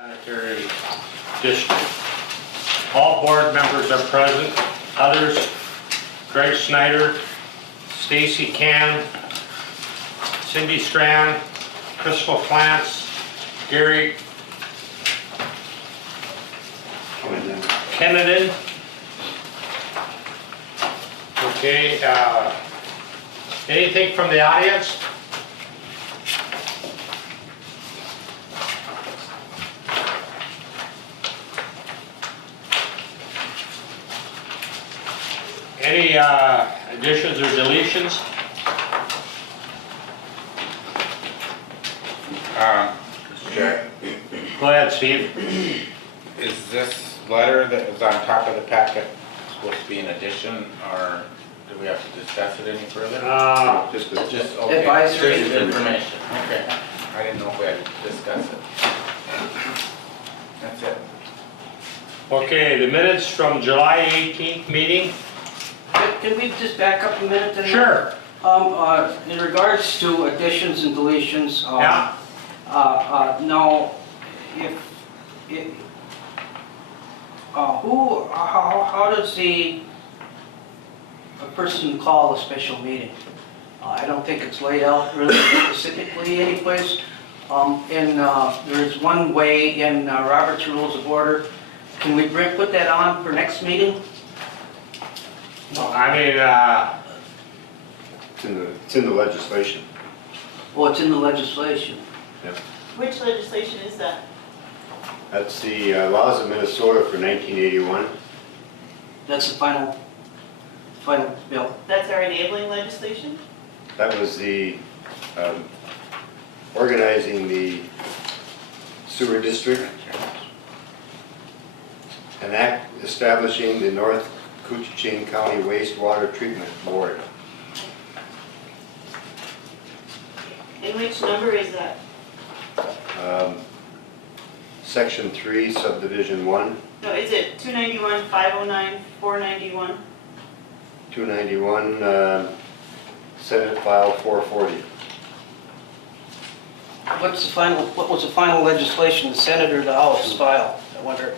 Sanitary district. All board members are present. Others, Greg Snyder, Stacy Can, Cindy Strand, Crystal Plants, Gary Kennedy. Okay, anything from the audience? Any additions or deletions? Mr. Chair, Go ahead, Steve. is this letter that is on top of the packet supposed to be an addition, or do we have to discuss it any further? Just Just, okay, Advisory. just information, okay. I didn't know if we had to discuss it. That's it. okay, the minutes from July 18th meeting? Can we just back up a minute? and- Sure. In regards to additions and deletions, Yeah. now, how does a person call a special meeting? I don't think it's laid out really specifically anyplace. There's one way in Robert's Rules of Order. Can we put that on for next meeting? I mean, It's in the legislation. Oh, it's in the legislation. Which legislation is that? That's the laws of Minnesota for 1981. That's the final bill. That's our enabling legislation? That was the organizing the sewer district, an act establishing the North Koochiching County Wastewater Treatment Board. And which number is that? Section 3, subdivision 1, No, is it 291, 509, 491? 291, Senate File 440. What was the final legislation, the Senate or the House file? I wonder.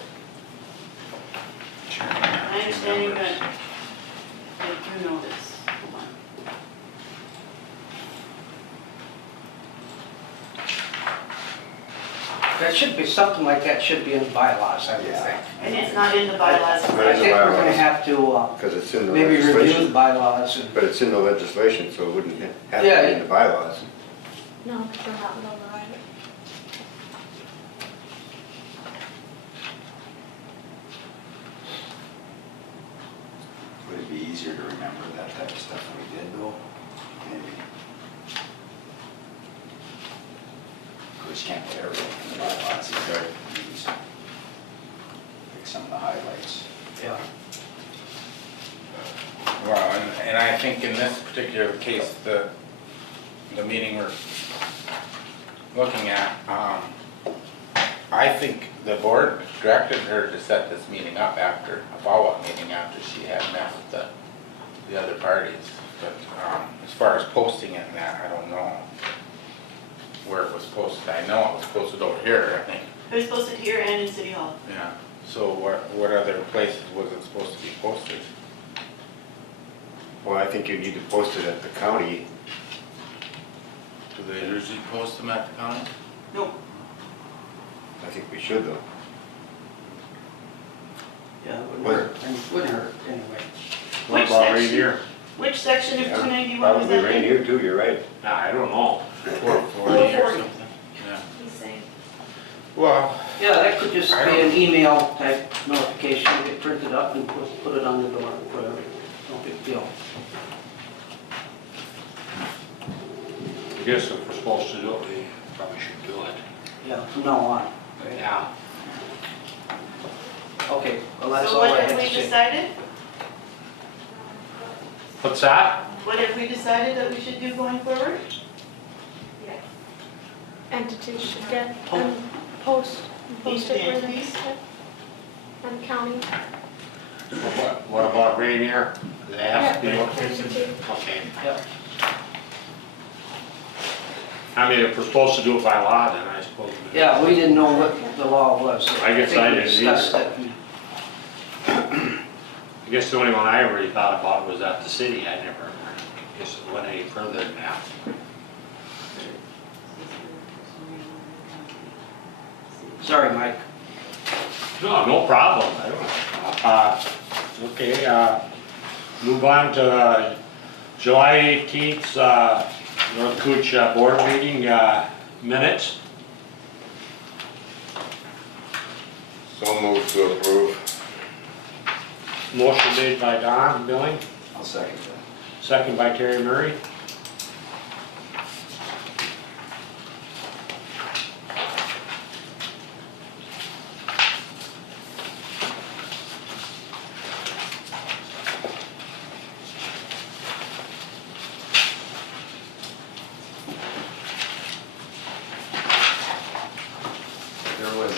My understanding that I do know this. Hold on. That should be, something like that should be in the bylaws, I would Yeah. think. And it's not in the bylaws. Right. I think we're gonna have to Because it's in the maybe review the legislation. bylaws. and- But it's in the legislation, so it wouldn't have to Yeah. be in the bylaws. No, because we're not gonna override it. Would it be easier to remember that type of stuff when we did though? Maybe. Of course, you can't put everything in the bylaws either. You just pick some of the highlights. Yeah. Well, and I think in this particular case, the meeting we're looking at, I think the board directed her to set this meeting up after, a follow-up meeting after she had met with the other parties. But as far as posting it and that, I don't know where it was posted. I know it was posted over here, I think. It was posted here and in City Hall. Yeah. So what other places was it supposed to be posted? Well, I think you need to post it at the county. Do they usually post them at the county? No, I think we should though. Yeah, it wouldn't hurt anyway. What Which about right section? here? which section of Yeah, 291 was Probably that right in? here too, you're right. I don't know. 440 or 440. something? Yeah. He's saying. Well, Yeah, that could just I be don't- an email type notification, get printed up and put it on the door, whatever. No big deal. I guess if we're supposed to do it, we probably should do it. Yeah, from now on. Yeah. Okay, well, that's So all I what had have to we say. decided? What's that? What have we decided that we should do going forward? Entities should get Oh. and post Each of it the where they entities? sit. And county. What about right here? Do they have to be Yeah, located? entity. Okay. Yep. I mean, if we're supposed to do it by law, then I suppose. Yeah, we didn't know the law was. I guess think I we didn't discussed either. it. I guess the only one I really thought about was at the city. I never, guess it went any further than that. Sorry, Mike. No, no problem. I don't, okay, move on to July 18th, North Cooch Board meeting minutes. So moved to approve. Motion made by Don Billing, I'll second that. second by Terry Murray. There was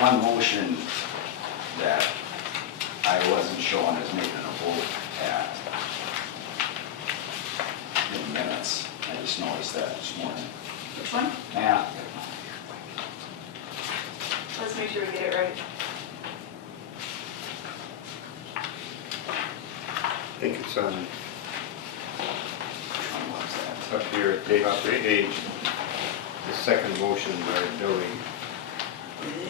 one motion that I wasn't showing as making a vote at in minutes. I just noticed that this morning. Which one? Yeah. Let's make sure we get it right. I think it's on, Which one was that? up here at the top of the page, the second motion by Billy.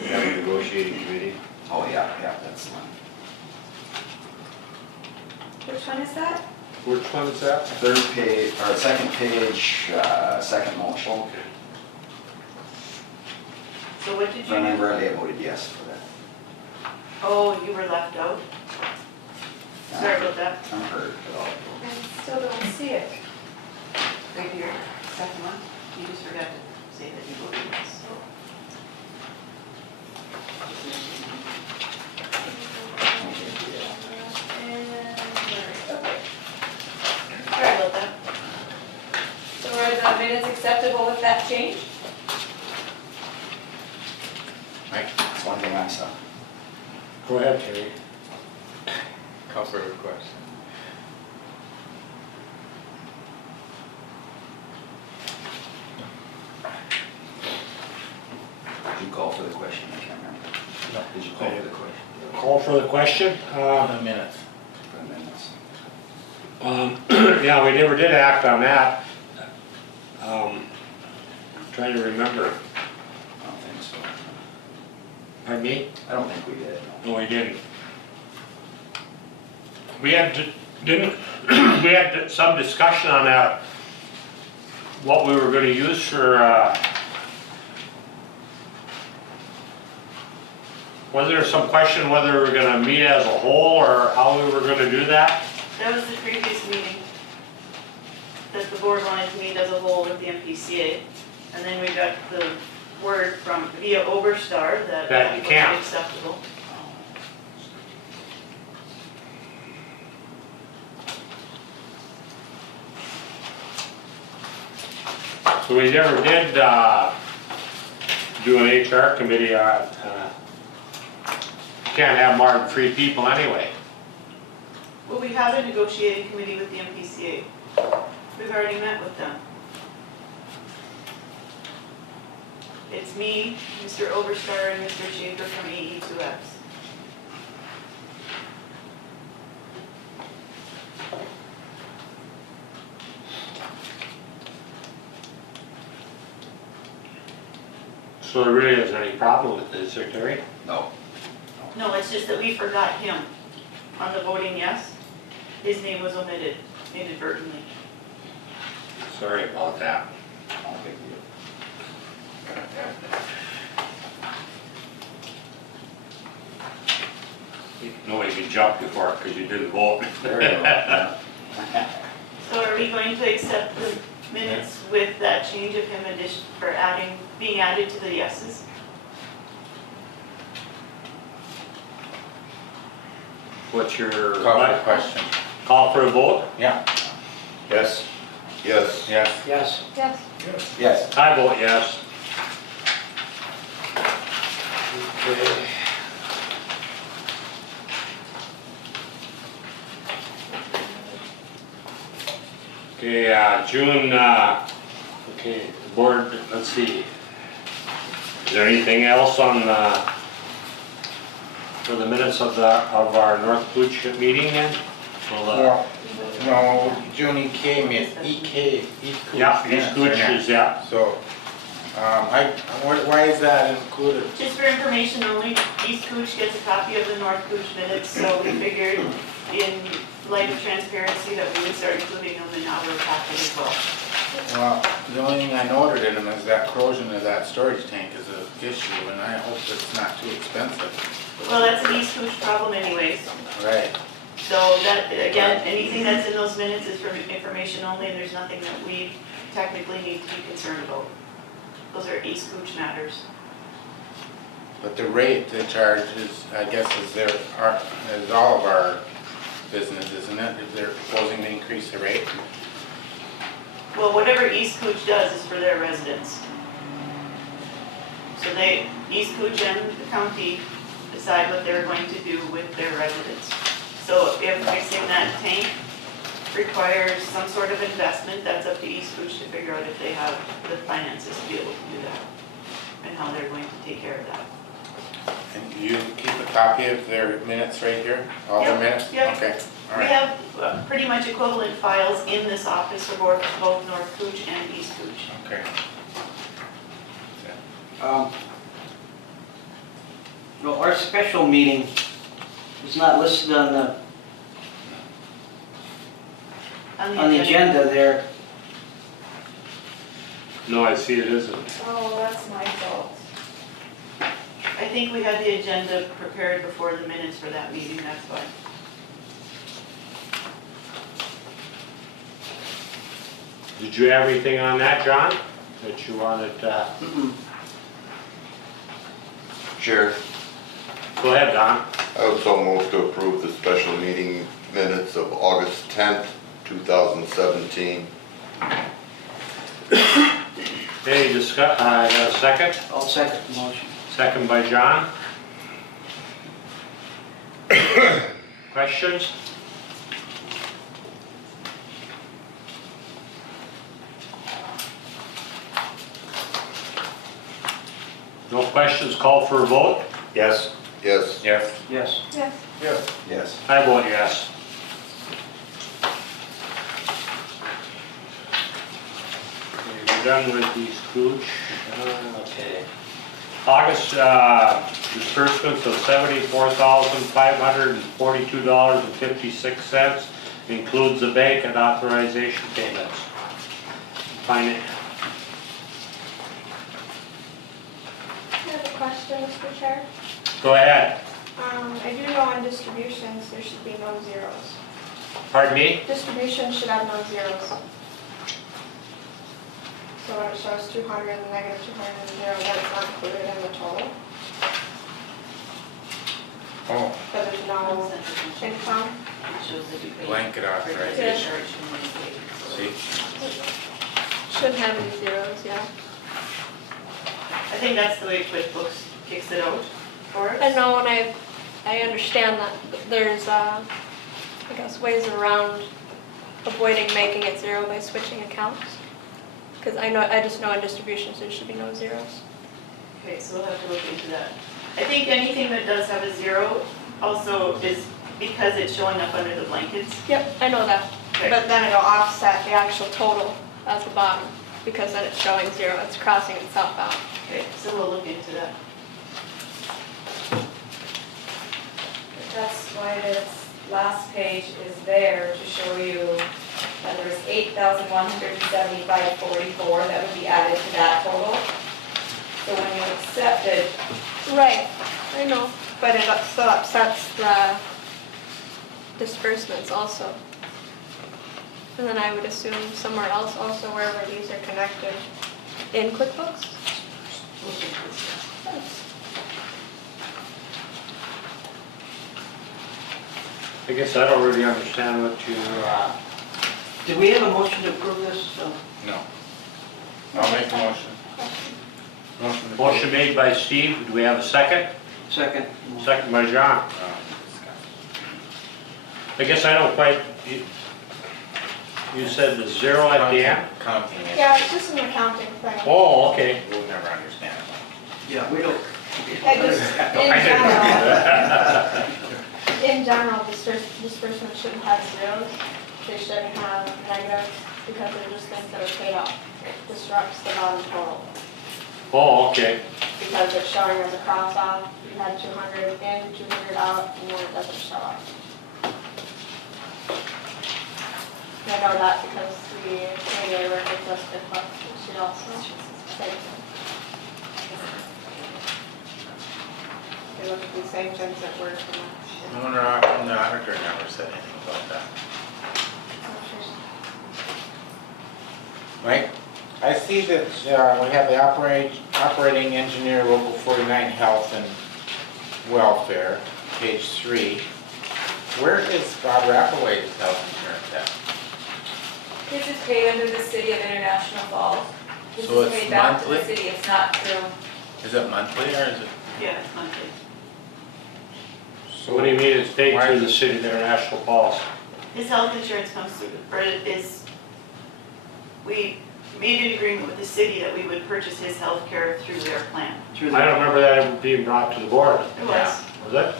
We have a negotiating committee. Oh, yeah, that's the one. Which one is that? Which one is that? Third page, or second page, second motion. So what did you do? Remember, I voted yes for that. Oh, you were left out. Sorry about that. I'm hurt, but I'll. I still don't see it. Right here, second one. You just forgot to say that you voted yes, so. Okay. Sorry about that. So are the minutes acceptable with that change? That's one thing I saw. Go ahead, Terry. Call for a request. Did you call for the question? I can't remember. Did you call for the question? Call for the question. The minutes. For the minutes. Yeah, we never did act on that. Trying to remember. I don't think so. Pardon me? I don't think we did, no. No, we didn't. We had, didn't, we had some discussion on that, what we were gonna use for, was there some question whether we were gonna meet as a whole or how we were gonna do that? That was the previous meeting. That the board wanted to meet as a whole with the MPCA. And then we got the word from, via Oberstar that That you wasn't can't. acceptable. So we never did, do an HR committee, can't have more than 3 people anyway. Well, we have a negotiating committee with the MPCA. We've already met with them. It's me, Mr. Oberstar, and Mr. Schaefer from AE2X. So there really isn't any problem with this, is there, Terry? No. No, it's just that we forgot him on the voting yes. His name was omitted inadvertently. Sorry about that. No big deal. Nobody can jump before it because you didn't vote. There you go. Yeah. So are we going to accept the minutes with that change of him for adding, being added to the yeses? What's your? Call for the question. Call for a vote? Yeah. Yes? Yes. Yes. Yes. Yes. Yes. I vote yes. Okay. Okay, June, okay, the board, let's see. Is there anything else on, for the minutes of our North Cooch meeting then? Well, Well, no, June EK, EK, East Cooch. yeah, East minutes are Cooch next. is, yeah. So, why is that included? Just for information only, East Cooch gets a copy of the North Cooch minutes, so we figured in light of transparency that we would start including them in our packet as well. Well, the only thing I noted in them is that corrosion of that storage tank is an issue, and I hope it's not too expensive. Well, that's an East Cooch problem anyways. Right. So that, again, anything that's in those minutes is for information only, and there's nothing that we technically need to be concerned about. Those are East Cooch matters. But the rate they charge is, I guess, is all of our business, isn't it? If they're proposing to increase the rate? Well, whatever East Cooch does is for their residents. So East Cooch and the county decide what they're going to do with their residents. So if fixing that tank requires some sort of investment, that's up to East Cooch to figure out if they have the finances to be able to do that and how they're going to take care of that. And you keep a copy of their minutes right here? All their Yep, minutes? yep. Okay, all We right. have pretty much equivalent files in this office for both North Cooch and East Cooch. Okay. No, our special meeting is not listed on the agenda there. No, I see it isn't. Oh, that's my fault. I think we had the agenda prepared before the minutes for that meeting, that's why. Did you have anything on that, John, that you wanted, Mm-mm. Chair, go ahead, Don. I would so move to approve the special meeting minutes of August 10th, 2017. Any discuss, I got a second? I'll second the motion. Second by John. Questions? No questions, call for a vote? Yes. Yes. Yes. Yes. Yes. Yes. Yes. I vote yes. Okay, we're done with these Cooch. Okay. August disbursements of $74,542.56 includes the bank and authorization payments. Finance. I have a question, Mr. Chair. Go ahead. I do know on distributions, there should be no zeros. Pardon me? Distributions should have no zeros. So when it shows 200 and negative 200 and 0, that's not included in the total. Oh, But there's no income. It shows that you paid. blanket for the authorization. discharge from the state. See? Shouldn't have any zeros, yeah. I think that's the way QuickBooks kicks it out for us. I know, and I understand that there's, I guess, ways around avoiding making it zero by switching accounts. Because I just know in distributions there should be no zeros. Okay, so we'll have to look into that. I think anything that does have a zero also is because it's showing up under the blankets. Yep, I know that. Okay. But then it'll offset the actual total at the bottom, because then it's showing zero, it's crossing itself out. Okay, so we'll look into that. That's why this last page is there to show you that there was 8,175.44 that would be added to that total. So when you accept it, Right, I know, but it still upsets the disbursements also. And then I would assume somewhere else also wherever these are connected in QuickBooks? We'll look into this. I guess I don't really understand what you, Did we have a motion to approve this? No. I'll make a motion. Motion. to motion made by Steve, do we have a second? Second. Second by John. approve. I guess I don't quite, you said the zero at the end? Counting it. Yeah, it's just an accounting thing. Oh, okay. We'll never understand Yeah, we don't. I just, in general, disbursements shouldn't have zeros. They shouldn't have negatives because they're just things that are paid out. It disrupts the bottom total. Oh, okay. Because it's showing as a cross off, you had 200 in, 200 out, and then it doesn't show up. And I know that because the community work with Jessica Club, she also said They look at the same things that were from us. No, the auditor never said anything about that. Mike, I see that we have the operating engineer, local 49 health and welfare, page 3. Where is Bob Rappaway's health insurance at? This is paid under the city of International Falls. This So is it's paid back to the monthly? city, it's not through. Is it monthly or is it? Yeah, it's monthly. So what do you mean it's paid Why through is the it- city of International Falls? His health insurance comes through, or we made an agreement with the city that we would purchase his health care through their plan. Through I the, don't remember that ever being brought to the board. It was. Was it?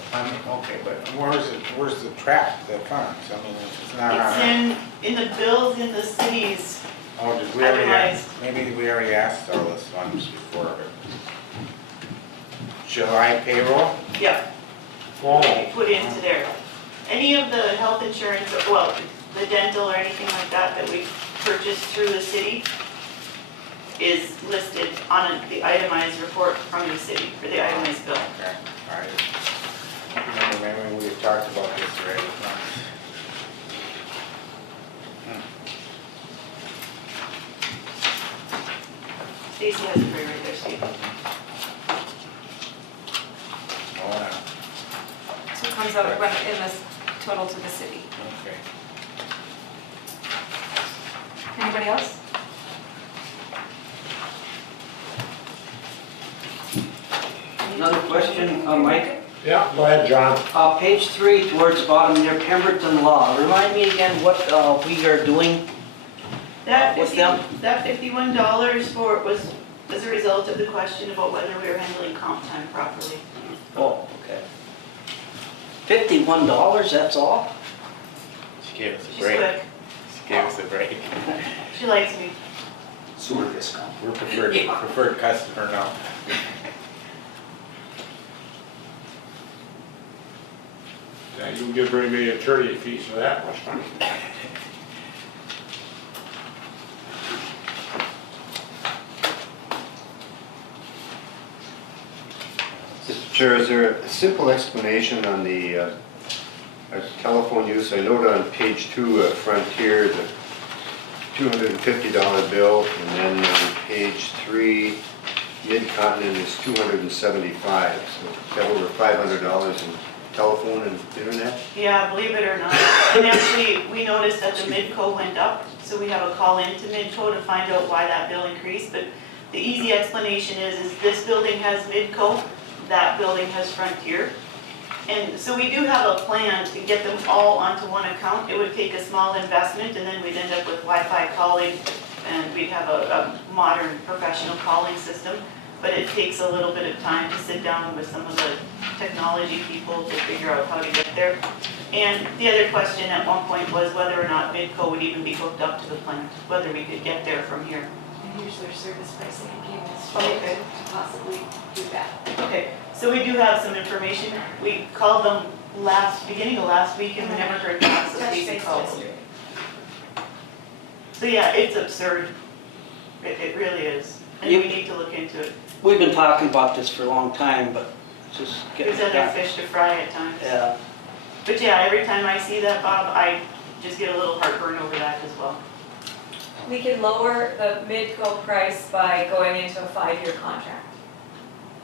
Okay, but where's the track, the funds? I mean, it's not It's on. in the bills in the cities. Oh, did we already ask? itemized. Maybe we already asked all this ones before, but. July payroll? Yeah, Oh, put into there. Any of the health insurance, well, the dental or anything like that that we purchased through the city is listed on the itemized report from the city, for the itemized bill. Okay, all right. Maybe we've talked about this already. Stacy has it right there, Steve. Oh, yeah. So it comes out when in this total to the city. Okay. Anybody else? another question, Mike. yeah, go ahead, John. Page 3 towards the bottom there, Pemberton Law. Remind me again what we are doing. That What's them? That $51 was as a result of the question about whether we were handling comp time properly. Oh, okay. $51, that's all? She gave us a She's break. quick. She gave us a break. She likes me. Sewer discount. We're preferred customer now. Yeah, you can give me attorney fees for that much money. Mr. Chair, is there a simple explanation on the telephone use? I note on page 2 of Frontier, the $250 bill, and then on page 3, Mid-Continent is $275. So got over $500 in telephone and internet? Yeah, believe it or not. And actually, we noticed that the Midco went up, so we have a call into Midco to find out why that bill increased. But the easy explanation is this building has Midco, that building has Frontier. And so we do have a plan to get them all onto one account. It would take a small investment, and then we'd end up with Wi-Fi calling, and we'd have a modern professional calling system. But it takes a little bit of time to sit down with some of the technology people to figure out how to get there. And the other question at one point was whether or not Midco would even be hooked up to the plant, whether we could get there from here. And here's their service pricing and payments Okay. to possibly do that. Okay, so we do have some information. We called them beginning of last week, and we never heard back, so Touch Stacy base called. yesterday. So yeah, it's absurd. It really is. And we need to look into it. We've been talking about this for a long time, but it's just getting There's other done. fish to fry at times. Yeah. But yeah, every time I see that, Bob, I just get a little heartburn over that as well. We could lower the Midco price by going into a 5-year contract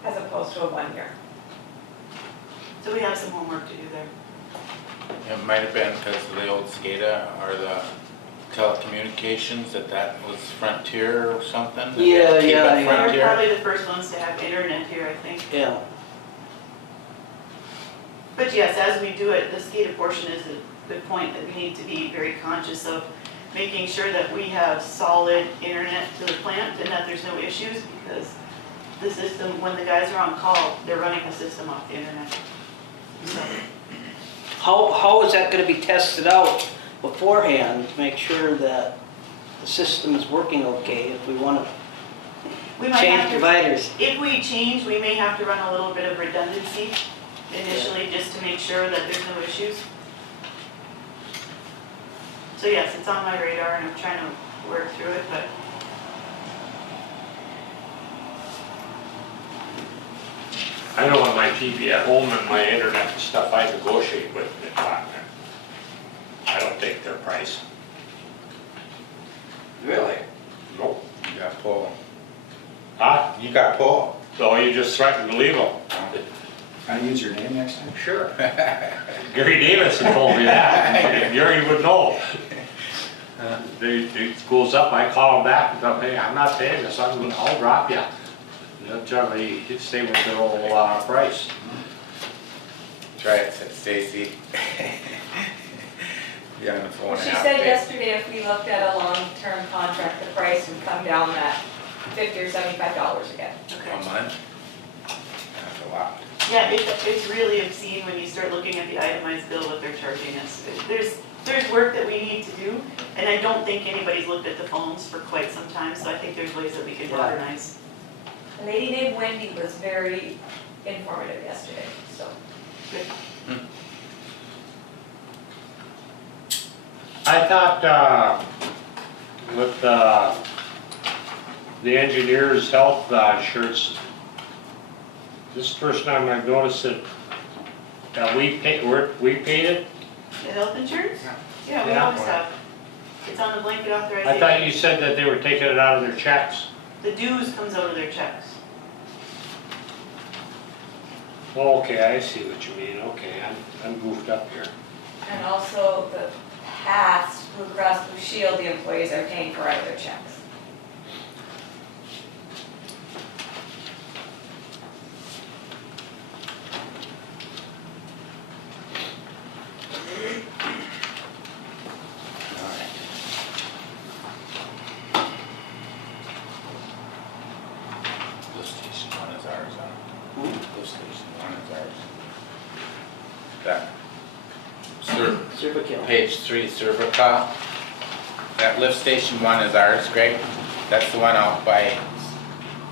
as opposed to a 1-year. So we have some homework to do there. It might have been because of the old SCADA or the telecommunications, that was Frontier or something? They had to keep it Yeah. We're Frontier? probably the first ones to have internet here, I think. Yeah. But yes, as we do it, the SCADA portion is a good point that we need to be very conscious of making sure that we have solid internet to the plant and that there's no issues, because the system, when the guys are on call, they're running the system off the internet. So, How is that gonna be tested out beforehand to make sure that the system is working okay if we wanna we might change have to, providers? if we change, we may have to run a little bit of redundancy initially, just to make sure that there's no issues. So yes, it's on my radar and I'm trying to work through it, but I know on my TV at home and my internet and stuff, I negotiate with the partner. I don't take their price. Really? Nope. You got Paul. Huh? You got Paul. So you just threaten to leave them? Can I use your name next time? Sure. Gary Davison told me that. Gary would know. It goes up, I call him back and tell him, hey, I'm not paying this, I'll drop you. They'll generally stay with their old price. Try it, said Stacy. Be on the phone. She and said update. yesterday if we looked at a long-term contract, the price would come down that $50 or $75 again. A month? That's a lot. yeah, it's really obscene when you start looking at the itemized bill, what they're charging us. There's work that we need to do, and I don't think anybody's looked at the phones for quite some time, so I think there's ways that we can modernize. A lady named Wendy was very informative yesterday, so. I thought, with, the engineer's health insurance, this first time I've noticed that we paid it. The health insurance? Yeah, we Yeah. always have. It's on the blanket I authorization. thought you said that they were taking it out of their checks. The dues comes out of their checks. Oh, okay, I see what you mean, okay, I'm goofed up here. And also the past Blue Cross Blue Shield, the employees are paying for out of their checks. Lift station one is ours, huh? Lift station one is ours. That, Cervical. page 3, cervical. That lift station one is ours, Greg? That's the one out by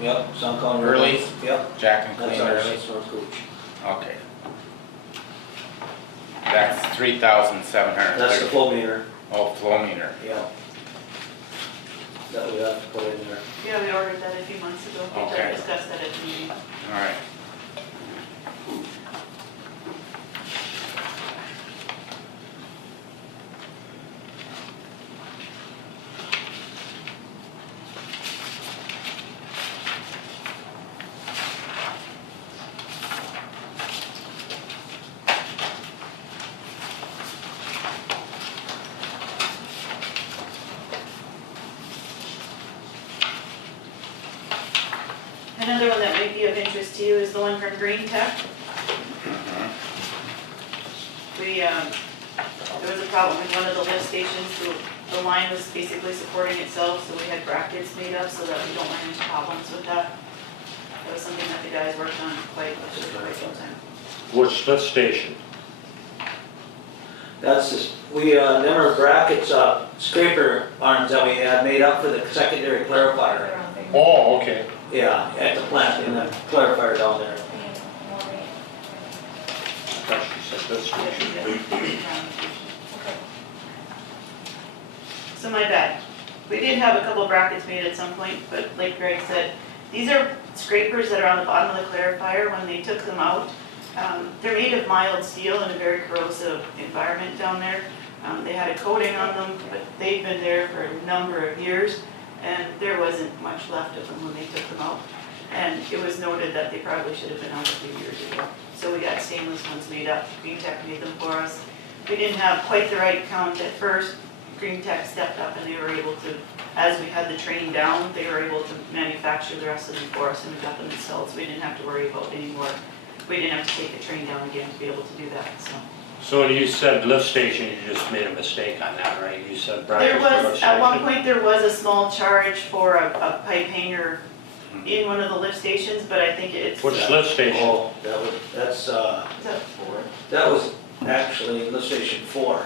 Yep, some kind of. Early? Yep, Jack and that's Clean ours, early? that's our coach. Okay. That's 3,730. That's the flow meter, Oh, flow meter. yeah. That we have to put in there. Yeah, we ordered that a few months ago. We Okay. discussed that at the meeting. All right. Another one that might be of interest to you is the one from Green Tech. There was a problem with one of the lift stations, the line was basically supporting itself, so we had brackets made up so that we don't run into problems with that. That was something that the guys worked on quite some time. Which lift station? That's just, them are brackets, scraper arms that we had made up for the secondary clarifier. Their own thing. Oh, okay. Yeah, at the plant, in the clarifier down there. I thought you said lift station. So my bad. We did have a couple brackets made at some point, but like Greg said, these are scrapers that are on the bottom of the clarifier. When they took them out, they're made of mild steel in a very corrosive environment down there. They had a coating on them, but they've been there for a number of years, and there wasn't much left of them when they took them out. And it was noted that they probably should have been out a few years ago. So we got stainless ones made up. Green Tech made them for us. We didn't have quite the right count at first. Green Tech stepped up and they were able to, as we had the train down, they were able to manufacture the rest of them for us and we got them installed, so we didn't have to worry about any more. We didn't have to take the train down again to be able to do that, so. So when you said lift station, you just made a mistake on that, right? You said brackets There for lift was, at one station. point, there was a small charge for a pipe hanger in one of the lift stations, but I think it's. Which lift station? Oh, that's, Is that 4? that was actually lift station 4.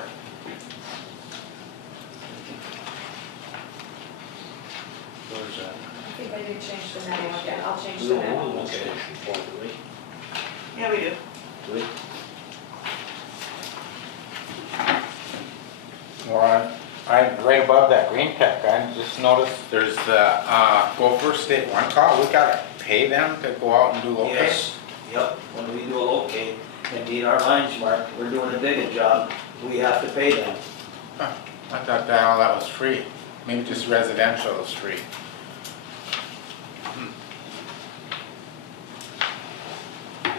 Where's that? I think I did change the name again, I'll change We the don't name. own lift station 4, do we? Yeah, we do. Do we? Well, right above that green tech, I just noticed there's the, Gopher State One call, we gotta pay them to go out and do locate? Yes, yep, when we do a locate and need our lines marked, we're doing a digging job, we have to pay them. Huh, I thought that all that was free, maybe just residential is free.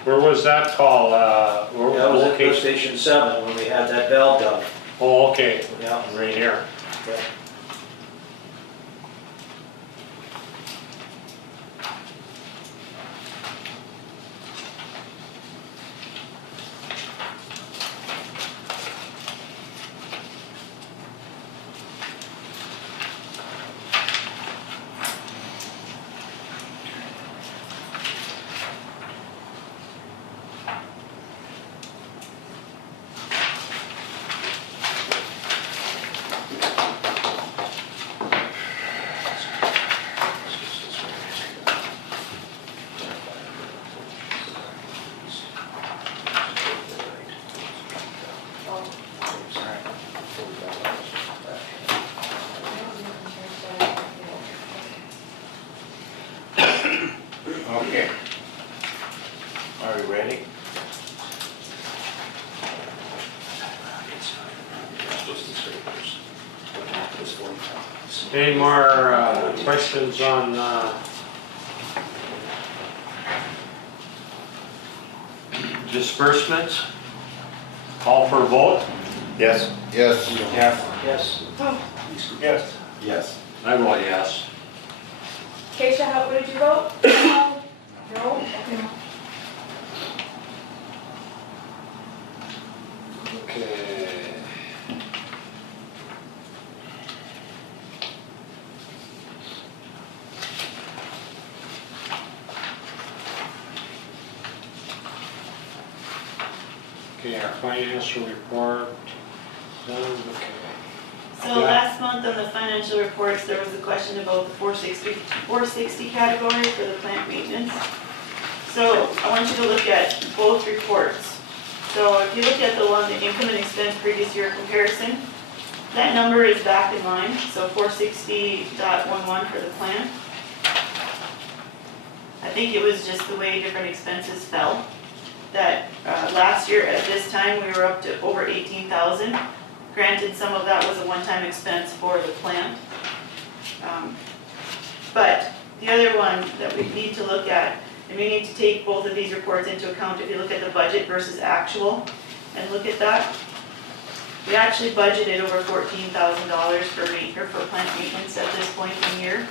Where was that call, where That was at lift location? station 7 when we had that valve done. Oh, okay, Yeah. right here. Yeah. Okay. Are we ready? Any more questions on disbursements? Call for vote? Yes? Yes. Yes. Yes. Yes. Yes. I vote yes. Keisha, how, what did you vote? No? Okay. Okay. Okay, our financial report, done, okay. So Yeah. last month on the financial reports, there was a question about the 460 category for the plant maintenance. So I want you to look at both reports. So if you look at the one, the income and expense previous year comparison, that number is back in line, so 460.11 for the plant. I think it was just the way different expenses fell. That last year at this time, we were up to over 18,000. Granted, some of that was a one-time expense for the plant. But the other one that we need to look at, and we need to take both of these reports into account if you look at the budget versus actual, and look at that. We actually budgeted over $14,000 for plant maintenance at this point in the year.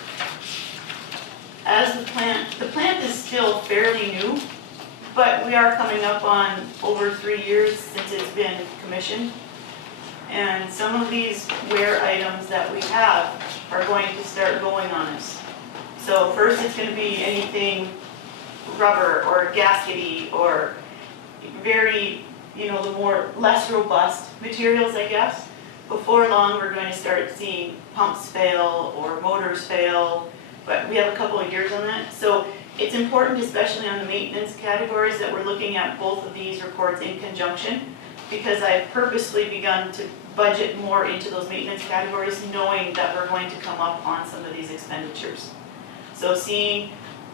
As the plant is still fairly new, but we are coming up on over 3 years since it's been commissioned. And some of these wear items that we have are going to start going on us. So first it's gonna be anything rubber or gaskety or very, the less robust materials, I guess. Before long, we're going to start seeing pumps fail or motors fail, but we have a couple of years on that. So it's important, especially on the maintenance categories, that we're looking at both of these reports in conjunction, because I've purposely begun to budget more into those maintenance categories, knowing that we're going to come up on some of these expenditures. So seeing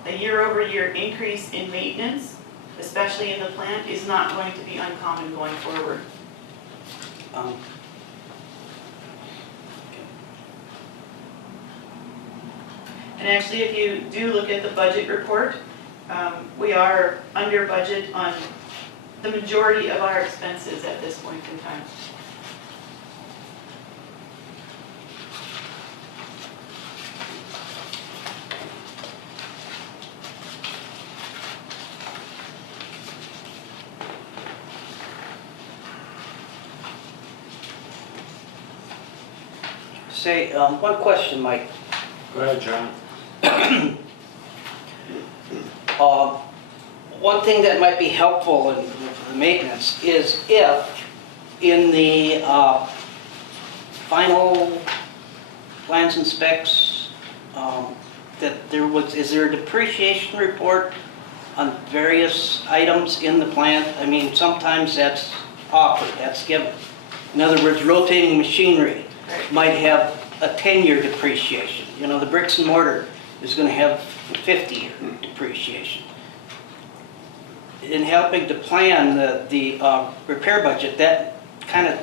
a year-over-year increase in maintenance, especially in the plant, is not going to be uncommon going forward. Um, And actually, if you do look at the budget report, we are under budget on the majority of our expenses at this point in time. Say, one question, Mike. Go ahead, John. One thing that might be helpful in the maintenance is if in the final plans and specs, that is there a depreciation report on various items in the plant? I mean, sometimes that's offered, that's given. In other words, rotating machinery might have a 10-year depreciation. You know, the bricks and mortar is going to have 50-year depreciation. In helping to plan the repair budget, that kind of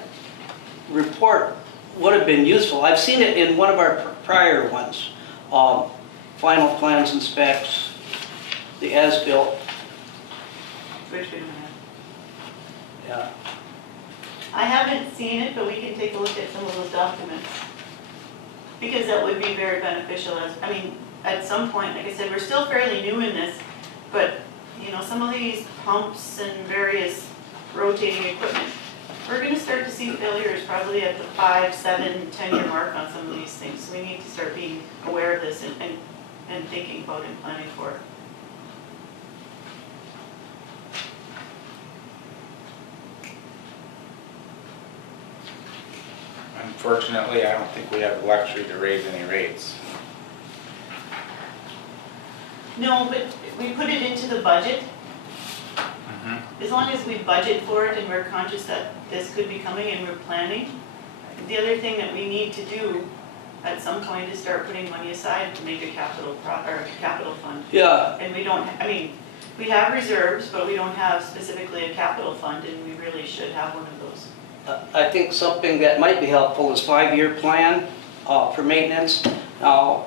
report would have been useful. I've seen it in one of our prior ones, final plans and specs, the as-built. Which we don't have. Yeah. I haven't seen it, but we can take a look at some of those documents. Because that would be very beneficial at some point, like I said, we're still fairly new in this, but, you know, some of these pumps and various rotating equipment, we're gonna start to see failures probably at the 5, 7, 10-year mark on some of these things. So we need to start being aware of this and thinking about and planning for it. Unfortunately, I don't think we have the luxury to raise any rates. No, but we put it into the budget. As long as we budget for it and we're conscious that this could be coming and we're planning. The other thing that we need to do at some point is start putting money aside to make a capital fund. Yeah, And we don't, we have reserves, but we don't have specifically a capital fund, and we really should have one of those. I think something that might be helpful is 5-year plan for maintenance. Now,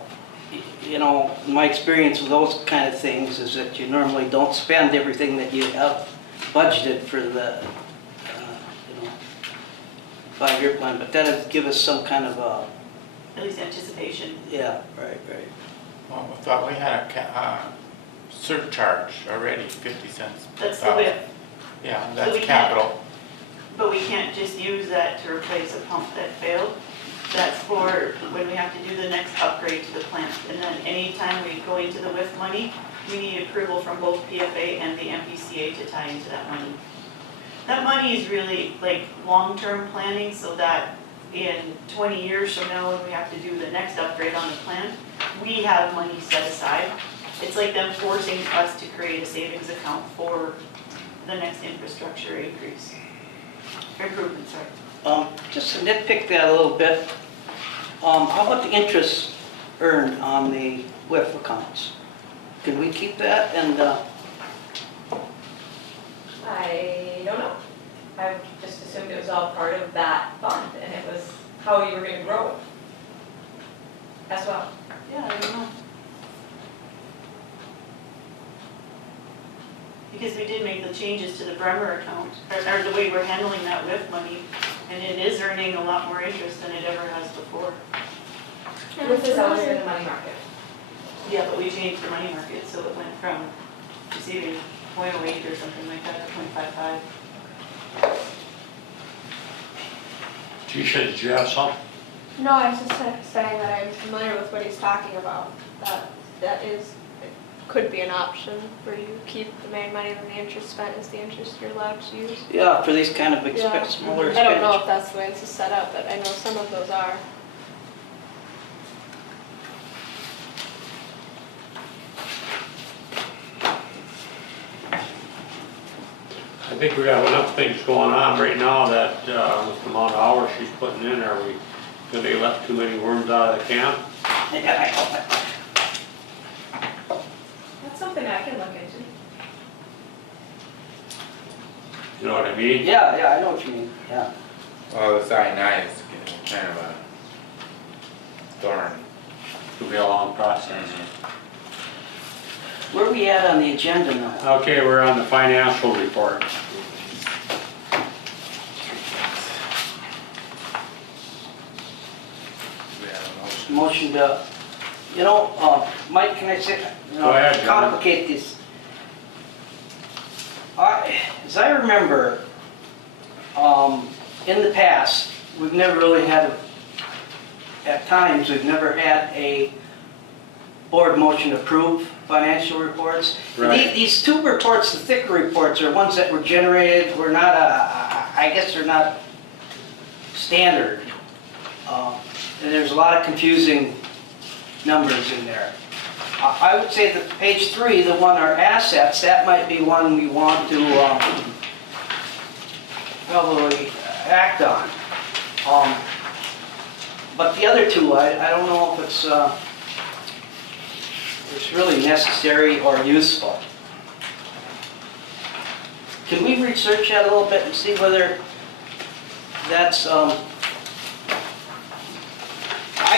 you know, my experience with those kind of things is that you normally don't spend everything that you have budgeted for the, 5-year plan, but that'll give us some kind of a, At least anticipation. yeah, right. Well, we thought we had a surcharge already, 50 cents. That's the whip. Yeah, So that's we can't- capital. But we can't just use that to replace a pump that failed. That's for when we have to do the next upgrade to the plant. And then anytime we go into the WIF money, we need approval from both PFA and the MPCA to tie into that money. That money is really like long-term planning, so that in 20 years from now, when we have to do the next upgrade on the plant, we have money set aside. It's like them forcing us to create a savings account for the next infrastructure increase. Improvement, sorry. Just to nitpick that a little bit, how about the interest earned on the WIF accounts? Can we keep that and, I don't know. I just assumed it was all part of that fund, and it was how you were gonna grow it as well. Yeah, I don't know. Because we did make the changes to the Bremer account, or the way we're handling that WIF money, and it is earning a lot more interest than it ever has before. This has always been the money market. Yeah, but we changed the money market, so it went from receiving 0.08 or something like that to 0.55. Tisha, did you have something? No, I was just saying that I'm familiar with what he's talking about. That is, it could be an option where you keep the main money and the interest spent is the interest you're allowed to use. yeah, for these kind of Yeah. smaller I don't know expenditures? if that's the way it's set up, but I know some of those are. I think we got enough things going on right now that, with the amount of hours she's putting in, are we gonna let too many worms out of the can? That's something I can look into. You know what I mean? Yeah, I know what you mean, yeah. Well, this I-9 is getting kind of a thorn. It'll be a long process. Where are we at on the agenda now? Okay, we're on the financial report. We have a motion. Motion to, Mike, can I say, Go ahead, John. complicate this? As I remember, in the past, we've never really had, at times, we've never had a board motion to approve financial reports. Right. These two reports, the thicker reports, are ones that were generated, were not, I guess they're not standard. And there's a lot of confusing numbers in there. I would say that page 3, the one, our assets, that might be one we want to probably act on. But the other two, I don't know if it's really necessary or useful. Can we research that a little bit and see whether that's, I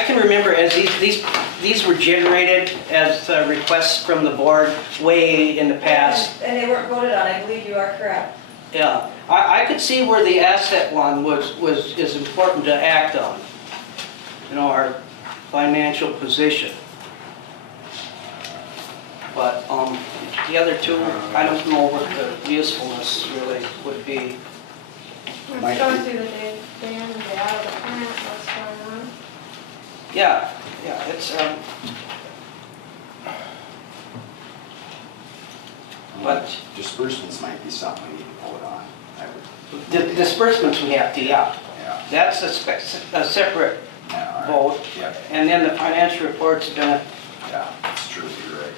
can remember as these were generated as requests from the board way in the past. And they weren't voted on, I believe you are correct. Yeah, I could see where the asset one is important to act on. You know, our financial position. But the other two, I don't know what the usefulness really would be. It's going through the day in and day out of the plant, what's going on. Yeah, it's, but Disbursements might be something we need to vote on, I would, the disbursements we have to, yeah. yeah. That's a separate Yeah, all right. vote. Yeah, And then the financial report's gonna, yeah, that's true, you're right.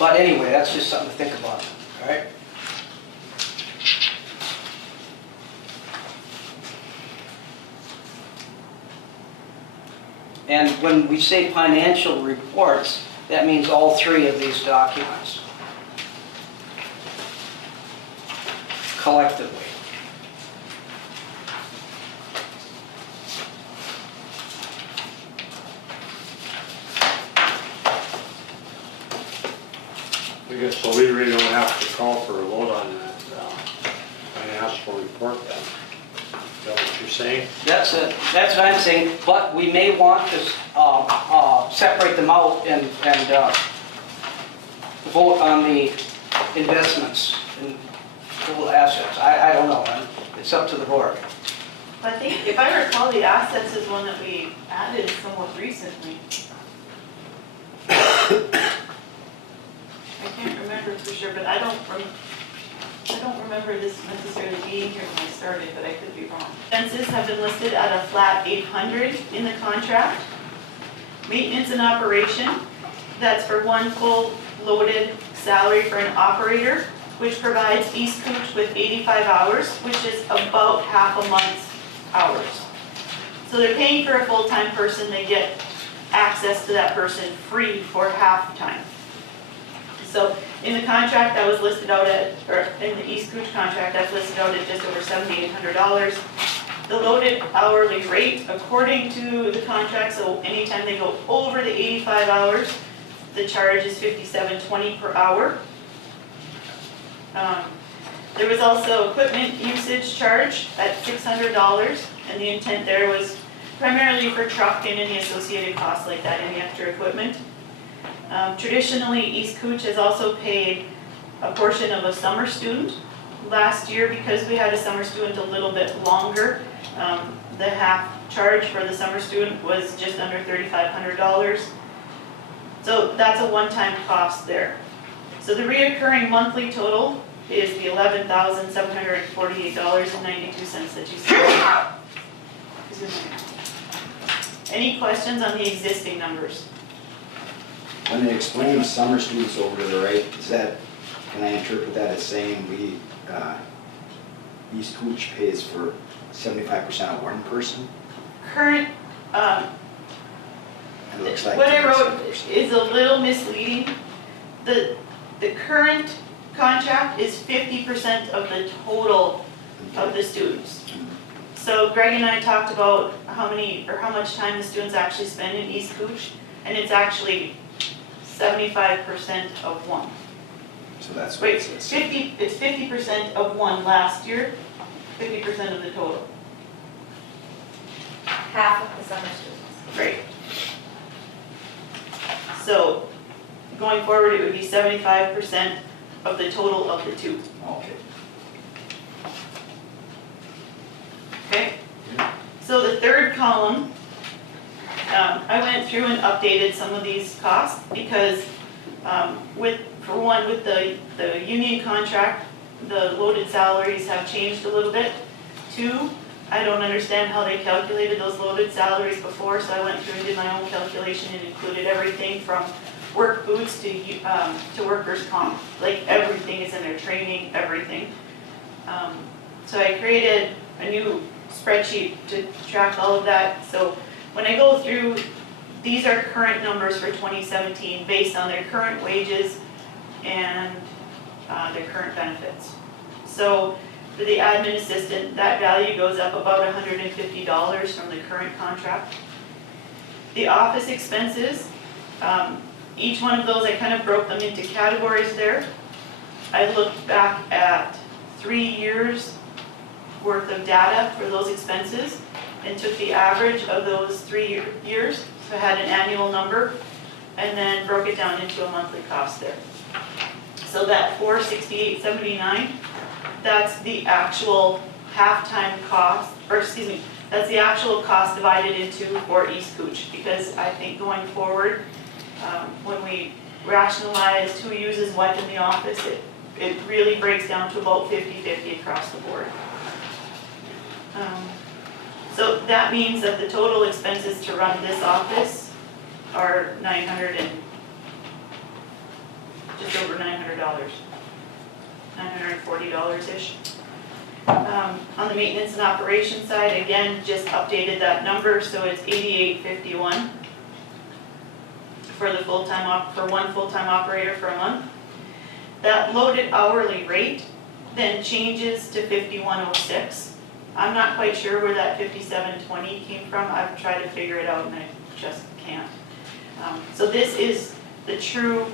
but anyway, that's just something to think about, all right? And when we say financial reports, that means all 3 of these documents collectively. I guess, so we really don't have to call for a vote on that financial report then. Is that what you're saying? That's what I'm saying, but we may want to separate them out and vote on the investments and total assets. I don't know, it's up to the board. I think, if I recall, the assets is one that we added somewhat recently. I can't remember for sure, but I don't remember this necessarily being here when I started, but I could be wrong. Expenses have been listed at a flat 800 in the contract. Maintenance and operation, that's for one full loaded salary for an operator, which provides East Cooch with 85 hours, which is about half a month's hours. So they're paying for a full-time person, they get access to that person free for half-time. So in the contract that was listed out at, or in the East Cooch contract, that's listed out at just over $7,800. The loaded hourly rate, according to the contract, so anytime they go over the 85 hours, the charge is $57.20 per hour. There was also equipment usage charge at $600, and the intent there was primarily for truck and any associated costs like that, any extra equipment. Traditionally, East Cooch has also paid a portion of a summer student. Last year, because we had a summer student a little bit longer, the half charge for the summer student was just under $3,500. So that's a one-time cost there. So the reoccurring monthly total is the $11,748.92 that you see. Any questions on the existing numbers? When they explain summer students over to the right, is that, can I interpret that as saying East Cooch pays for 75% of one person? Current, It looks like what I wrote 70%. is a little misleading. The current contract is 50% of the total of the students. So Greg and I talked about how much time the students actually spend in East Cooch, and it's actually 75% of one. So that's what it Wait, says. it's 50% of one last year, 50% of the total. Half of the summer students. Right. So going forward, it would be 75% of the total of the two. Okay. Okay? So the third column I went through and updated some of these costs because for one, with the union contract, the loaded salaries have changed a little bit. Two, I don't understand how they calculated those loaded salaries before, so I went through and did my own calculation and included everything from work boots to workers' comp. Like everything is in their training, everything. So I created a new spreadsheet to track all of that. So when I go through, these are current numbers for 2017 based on their current wages and their current benefits. So for the admin assistant, that value goes up about $150 from the current contract. The office expenses, each one of those, I kind of broke them into categories there. I looked back at 3 years worth of data for those expenses and took the average of those 3 years, so I had an annual number, and then broke it down into a monthly cost there. So that $468.79, that's the actual half-time cost, or excuse me, that's the actual cost divided into for East Cooch, because I think going forward, when we rationalize who uses what in the office, it really breaks down to about 50-50 across the board. So that means that the total expenses to run this office are just over $900, $940-ish. On the maintenance and operations side, again, just updated that number, so it's $88.51 for the for one full-time operator for a month. That loaded hourly rate then changes to $51.06. I'm not quite sure where that $57.20 came from. I've tried to figure it out and I just can't. So this is the true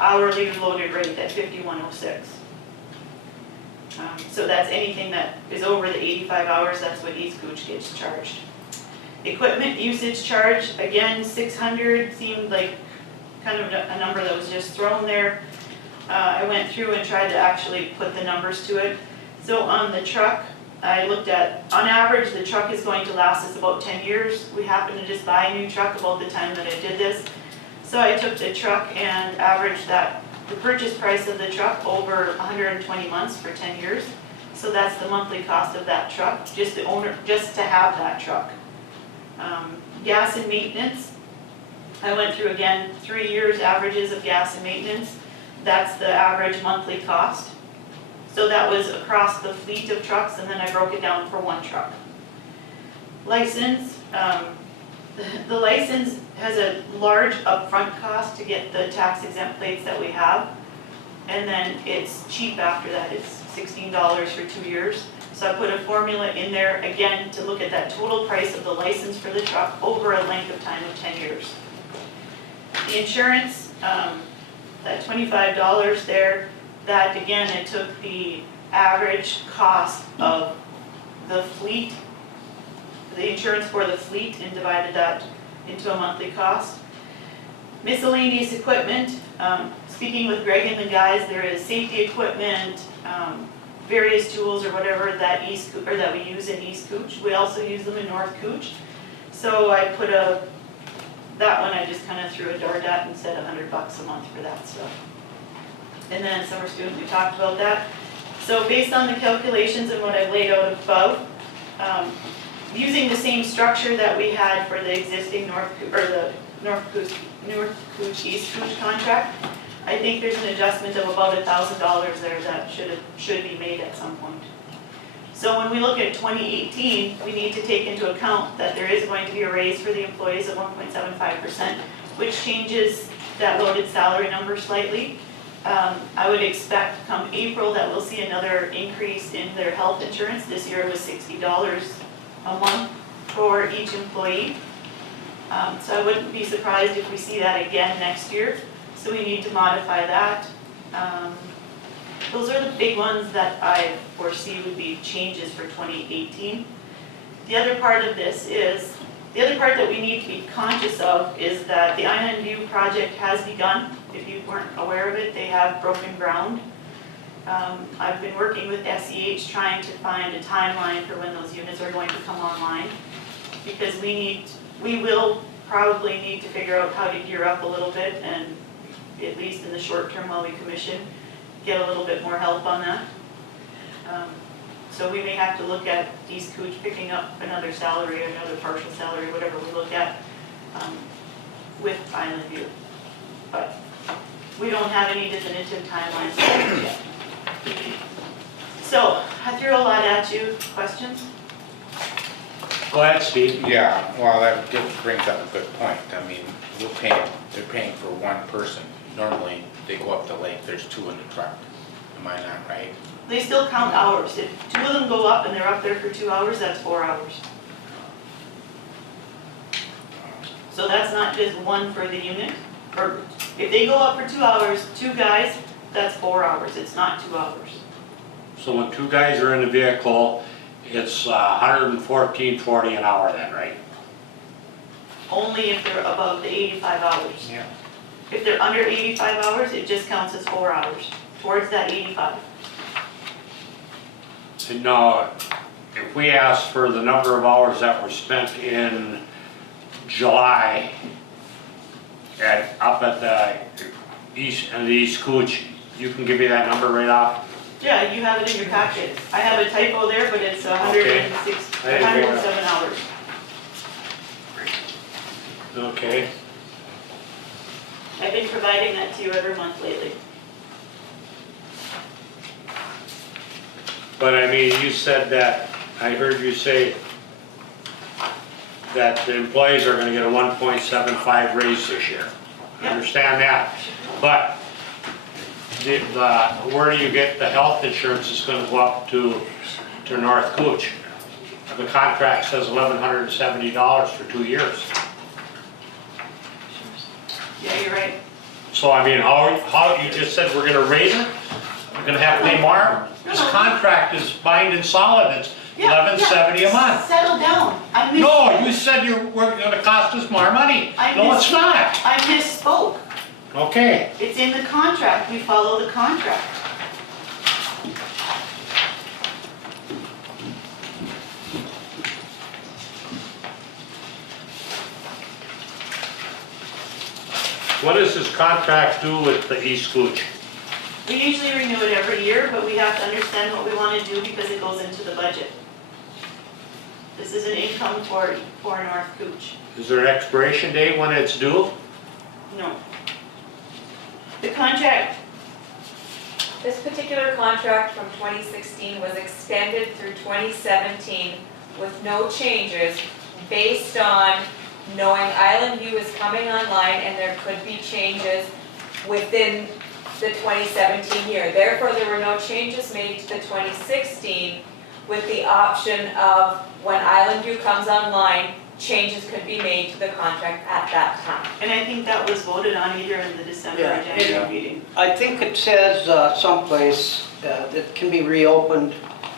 hourly loaded rate at $51.06. So that's anything that is over the 85 hours, that's what East Cooch gets charged. Equipment usage charge, again, 600 seemed like kind of a number that was just thrown there. I went through and tried to actually put the numbers to it. So on the truck, I looked at, on average, the truck is going to last us about 10 years. We happened to just buy a new truck about the time that I did this. So I took the truck and averaged the purchase price of the truck over 120 months for 10 years. So that's the monthly cost of that truck, just to have that truck. Gas and maintenance, I went through again 3 years averages of gas and maintenance. That's the average monthly cost. So that was across the fleet of trucks, and then I broke it down for one truck. License, the license has a large upfront cost to get the tax exempt plates that we have, and then it's cheap after that. It's $16 for 2 years. So I put a formula in there again to look at that total price of the license for the truck over a length of time of 10 years. The insurance, that $25 there, that again, it took the average cost of the fleet, the insurance for the fleet, and divided that into a monthly cost. Miscellaneous equipment, speaking with Greg and the guys, there is safety equipment, various tools or whatever that we use in East Cooch. We also use them in North Cooch. So I put that one I just kind of threw a dart at and said $100 a month for that stuff. And then summer student, we talked about that. So based on the calculations and what I've laid out above, using the same structure that we had for the existing North Cooch East Cooch contract, I think there's an adjustment of about $1,000 there that should be made at some point. So when we look at 2018, we need to take into account that there is going to be a raise for the employees of 1.75%, which changes that loaded salary number slightly. I would expect come April that we'll see another increase in their health insurance. This year it was $60 a month for each employee. So I wouldn't be surprised if we see that again next year. So we need to modify that. Those are the big ones that I foresee would be changes for 2018. The other part of this is, the other part that we need to be conscious of is that the Island View project has begun. If you weren't aware of it, they have broken ground. I've been working with SEH trying to find a timeline for when those units are going to come online, because we will probably need to figure out how to gear up a little bit and, at least in the short term while we commission, get a little bit more help on that. So we may have to look at East Cooch picking up another salary, another partial salary, whatever we look at, with Island View. But we don't have any definitive timelines yet. So, I threw a lot at you. Questions? Go ahead, Steve. Yeah, well, that just brings up a good point. I mean, they're paying for one person. Normally, they go up the lake, there's two in the truck. Am I not right? They still count hours. If two of them go up and they're up there for 2 hours, that's 4 hours. So that's not just one for the unit. Or if they go up for 2 hours, 2 guys, that's 4 hours. It's not 2 hours. So when 2 guys are in the vehicle, it's $114.40 an hour then, right? Only if they're above the 85 hours. Yeah. If they're under 85 hours, it just counts as 4 hours towards that 85. So now, if we ask for the number of hours that were spent in July up at the East Cooch, you can give me that number right off? Yeah, you have it in your packet. I have a typo there, but it's 106, Okay. 107 hours. Okay. I've been providing that to you every month lately. But I mean, you said that, I heard you say that the employees are gonna get a 1.75 raise this year. I Yep. understand that, but where do you get the health insurance that's gonna go up to North Cooch? The contract says $1,170 for 2 years. Yeah, you're right. So I mean, how, you just said we're gonna raise it? We're gonna have to pay more? This contract is bind and solid, it's Yeah, $11.70 a month. Settle down. No, you said you were gonna cost us more money. No, it's not. I misspoke. Okay, It's in the contract. We follow the contract. what does this contract do with the East Cooch? We usually renew it every year, but we have to understand what we want to do because it goes into the budget. This is an income for North Cooch. Is there an expiration date when it's due? No. The contract, This particular contract from 2016 was extended through 2017 with no changes based on knowing Island View is coming online and there could be changes within the 2017 year. Therefore, there were no changes made to the 2016 with the option of when Island View comes online, changes could be made to the contract at that time. and I think that was voted on either in the December Yeah. or January meeting. I think it says someplace it can be reopened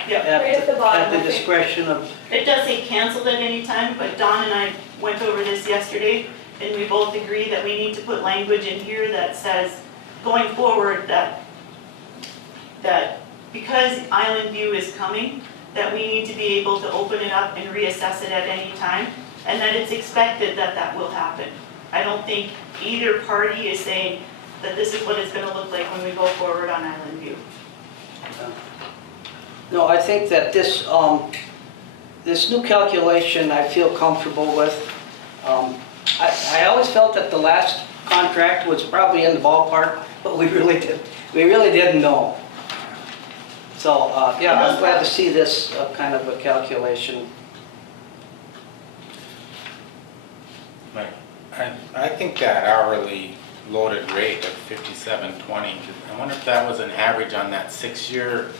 Yep. Right at the bottom, at the I think. discretion of, It does say canceled at any time, but Don and I went over this yesterday, and we both agree that we need to put language in here that says, going forward, that because Island View is coming, that we need to be able to open it up and reassess it at any time, and that it's expected that that will happen. I don't think either party is saying that this is what it's gonna look like when we go forward on Island View. no, I think that this, this new calculation I feel comfortable with. I always felt that the last contract was probably in the ballpark, but we really didn't know. So, yeah, I'm glad to see this kind of a calculation. Right. I think that hourly loaded rate of 57.20, I wonder if that was an average on that 6-year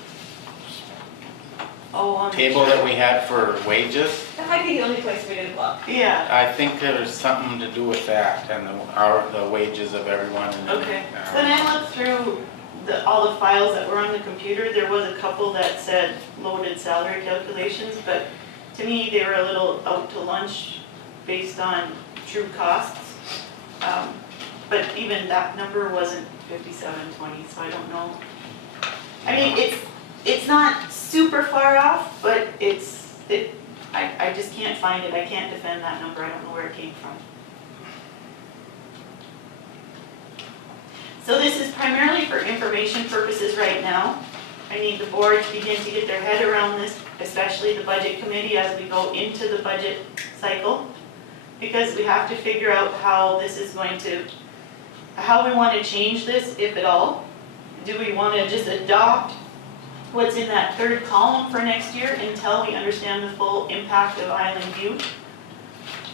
Oh, on the table that we had for wages. That might be the only place we didn't look. Yeah, I think there was something to do with that and the wages of everyone. And, okay. When I looked through all the files that were on the computer, there was a couple that said loaded salary calculations, but to me, they were a little out to lunch based on true costs. But even that number wasn't 57.20, so I don't know. I mean, it's not super far off, but I just can't find it. I can't defend that number. I don't know where it came from. So this is primarily for information purposes right now. I need the board to begin to get their head around this, especially the budget committee as we go into the budget cycle. Because we have to figure out how this is going to, how we want to change this, if at all. Do we want to just adopt what's in that third column for next year until we understand the full impact of Island View?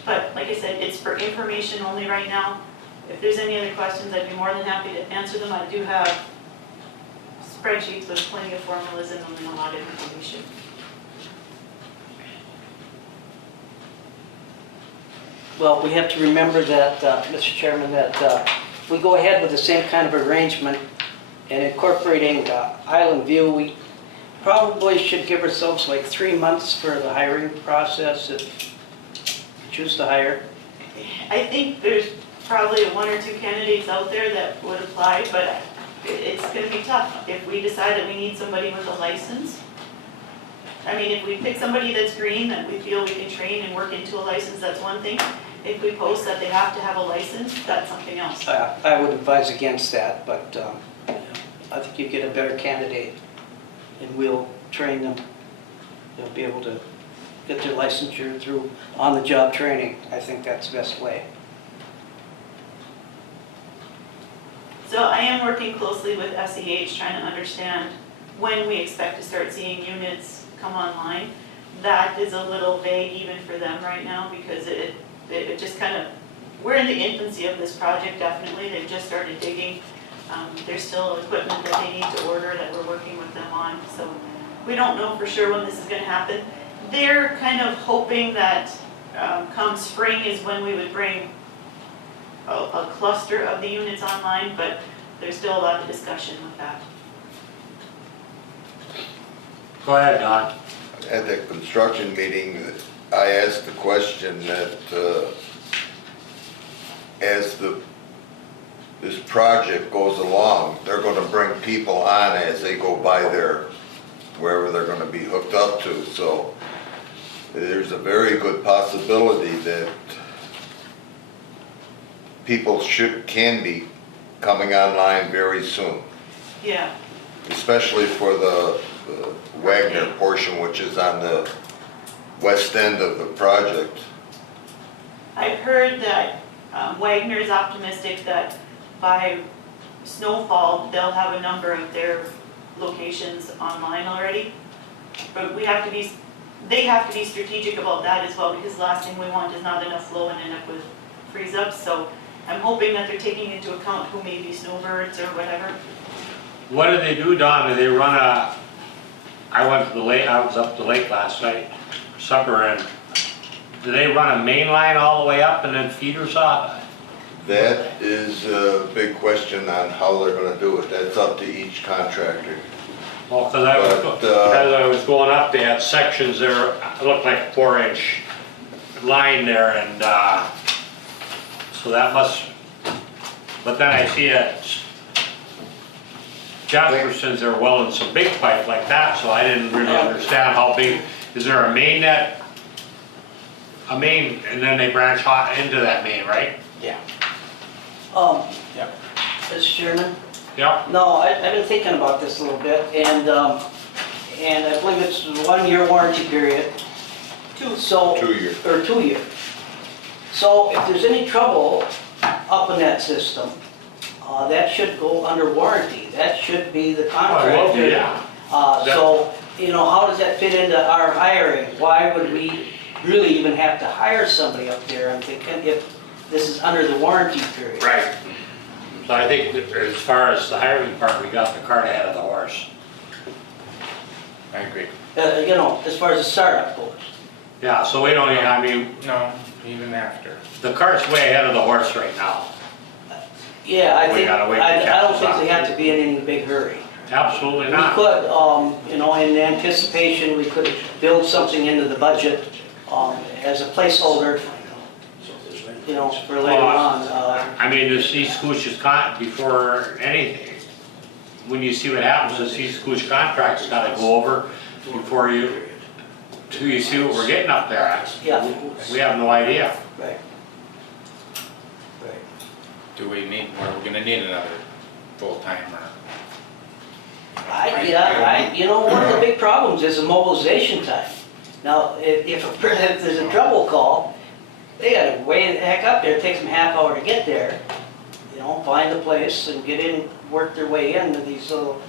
But like I said, it's for information only right now. If there's any other questions, I'd be more than happy to answer them. I do have spreadsheets with plenty of formulas in them and a lot of information. Well, we have to remember that, Mr. Chairman, that if we go ahead with the same kind of arrangement and incorporating Island View, we probably should give ourselves like 3 months for the hiring process if we choose to hire. I think there's probably 1 or 2 candidates out there that would apply, but it's gonna be tough. If we decide that we need somebody with a license, I mean, if we pick somebody that's green, that we feel we can train and work into a license, that's one thing. If we post that they have to have a license, that's something else. I would advise against that, but I think you get a better candidate and we'll train them. They'll be able to get their licensure through on-the-job training. I think that's the best way. So I am working closely with SEH, trying to understand when we expect to start seeing units come online. That is a little vague even for them right now because it just kind of, we're in the infancy of this project, definitely. They've just started digging. There's still equipment that they need to order that we're working with them on. So we don't know for sure when this is going to happen. They're kind of hoping that come spring is when we would bring a cluster of the units online, but there's still a lot of discussion with that. Go ahead, Don. At the construction meeting, I asked the question that as this project goes along, they're gonna bring people on as they go by their, wherever they're gonna be hooked up to. So there's a very good possibility that people can be coming online very soon, Yeah, especially for the Wagner portion, which is on the west end of the project. I've heard that Wagner is optimistic that by snowfall, they'll have a number of their locations online already. But they have to be strategic about that as well, because the last thing we want is not enough flow and end up with freeze-ups. So I'm hoping that they're taking into account who may be snowbirds or whatever. What do they do, Don? Do they run I went to the lake, I was up the lake last night, for supper, and do they run a main line all the way up and then feeders off? That is a big question on how they're gonna do it. That's up to each contractor. Well, because But, as I was going up, they had sections there, it looked like a 4-inch line there, and so that must, but then I see at Jefferson's, they're welding some big pipe like that, so I didn't really understand how big, is there a main and then they branch out into that main, right? Yeah. Yep. Mr. Chairman? Yep. No, I've been thinking about this a little bit, and I believe it's a 1-year warranty period. 2 years. Or 2 years. So if there's any trouble up in that system, that should go under warranty. That should be the contractor. Yeah. So, how does that fit into our hiring? Why would we really even have to hire somebody up there? I'm thinking if this is under the warranty period. Right. So I think that as far as the hiring part, we got the cart ahead of the horse. I agree. As far as the startup goes. Yeah, so we don't, I mean, No, even after. the cart's way ahead of the horse right now. Yeah, I We think, gotta wait for I don't Captain's think we office. have to be in any big hurry. Absolutely We not. could, in anticipation, we could build something into the budget as a placeholder, for later on. I mean, this East Koochiching before anything, when you see what happens, this East Koochiching contract's gotta go over till you see what we're getting up there. Yeah. We have no idea. Right. Do we need, we're gonna need another full-time or? You know, one of the big problems is the mobilization time. Now, if there's a trouble call, they gotta way the heck up there, it takes them a half hour to get there. You know, find the place and get in, work their way into these little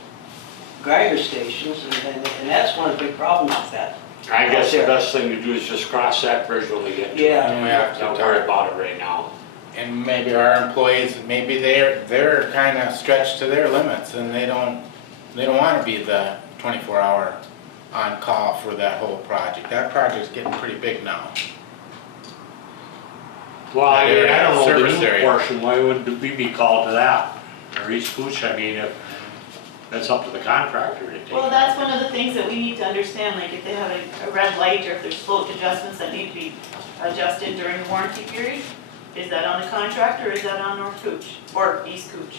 grinder stations, and that's one of the big problems with that. I guess the best thing to do is just cross that bridge when we get to it. Yeah. And we have to Don't talk- worry about it right now. And maybe our employees, maybe they're kind of stretched to their limits and they don't want to be the 24-hour on call for that whole project. That project's getting pretty big now. Well, I mean, I don't know Service the new area. portion, why would we be called to that? Or East Cooch, I mean, if, that's up to the contractor to take. Well, that's one of the things that we need to understand, like if they have a red light or if there's float adjustments that need to be adjusted during the warranty period, is that on the contractor or is that on North Cooch or East Cooch?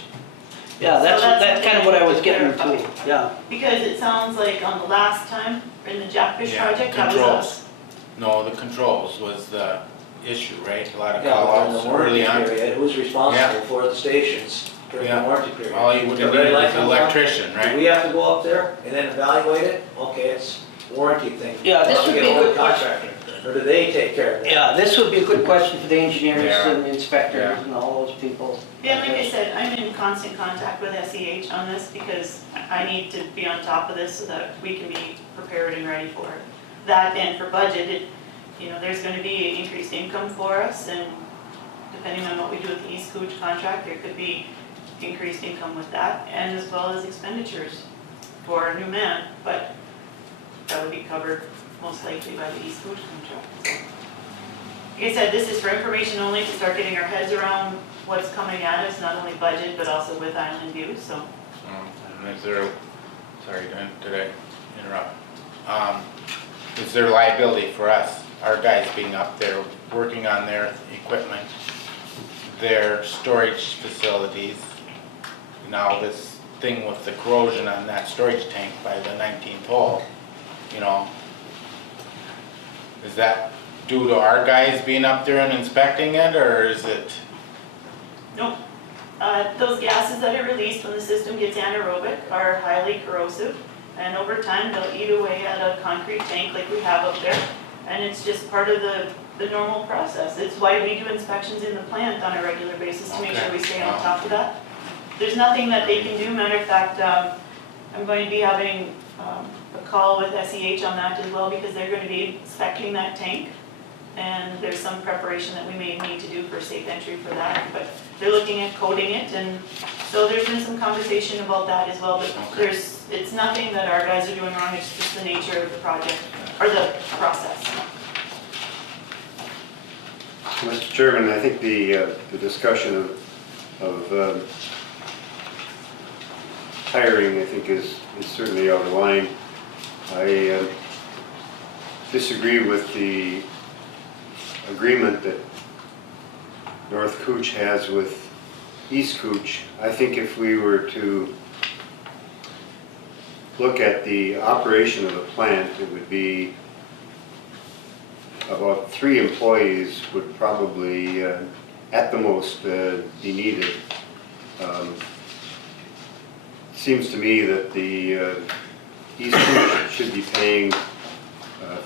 Yeah, that's kind of what I was getting Clarify. to, yeah. Because it sounds like on the last time, in the Jackfish Yeah, project, that was controls. us. No, the controls was the issue, right? A lot of Yeah, during the call-outs warranty early on. period, who's responsible Yeah. for the stations during the Yeah. warranty period? All you would The have red needed light was an comes on, electrician, do right? we have to go up there and then evaluate it? Okay, it's warranty thing. Yeah, this Or we would get be a hold good of the contractor. Or do they take care of that? Yeah, this would be a good question for the engineers Yeah. and inspectors Yeah. and all those people. Yeah, like I said, I'm in constant contact with SEH on this because I need to be on top of this so that we can be prepared and ready for it. That and for budget, there's gonna be increased income for us and depending on what we do with the East Cooch contract, there could be increased income with that and as well as expenditures for a new man, but that would be covered most likely by the East Cooch contract. Like I said, this is for information only to start getting our heads around what's coming at us, not only budget, but also with Island View, so. And is there, sorry, did I interrupt? Is there liability for us, our guys being up there, working on their equipment, their storage facilities? Now this thing with the corrosion on that storage tank by the 19th hole, is that due to our guys being up there and inspecting it, or is it? Nope. Those gases that are released when the system gets anaerobic are highly corrosive, and over time, they'll eat away at a concrete tank like we have up there, and it's just part of the normal process. It's why we do inspections in the plant on a regular basis, to make sure we stay on top of that. There's nothing that they can do. Matter of fact, I'm going to be having a call with SEH on that as well, because they're going to be inspecting that tank. And there's some preparation that we may need to do for safe entry for that, but they're looking at coating it, and so there's been some conversation about that as well, but it's nothing that our guys are doing wrong, it's just the nature of the project, or the process. Mr. Chairman, I think the discussion of hiring, I think, is certainly out of line. I disagree with the agreement that North Cooch has with East Cooch. I think if we were to look at the operation of the plant, it would be about 3 employees would probably, at the most, be needed. Seems to me that the East Cooch should be paying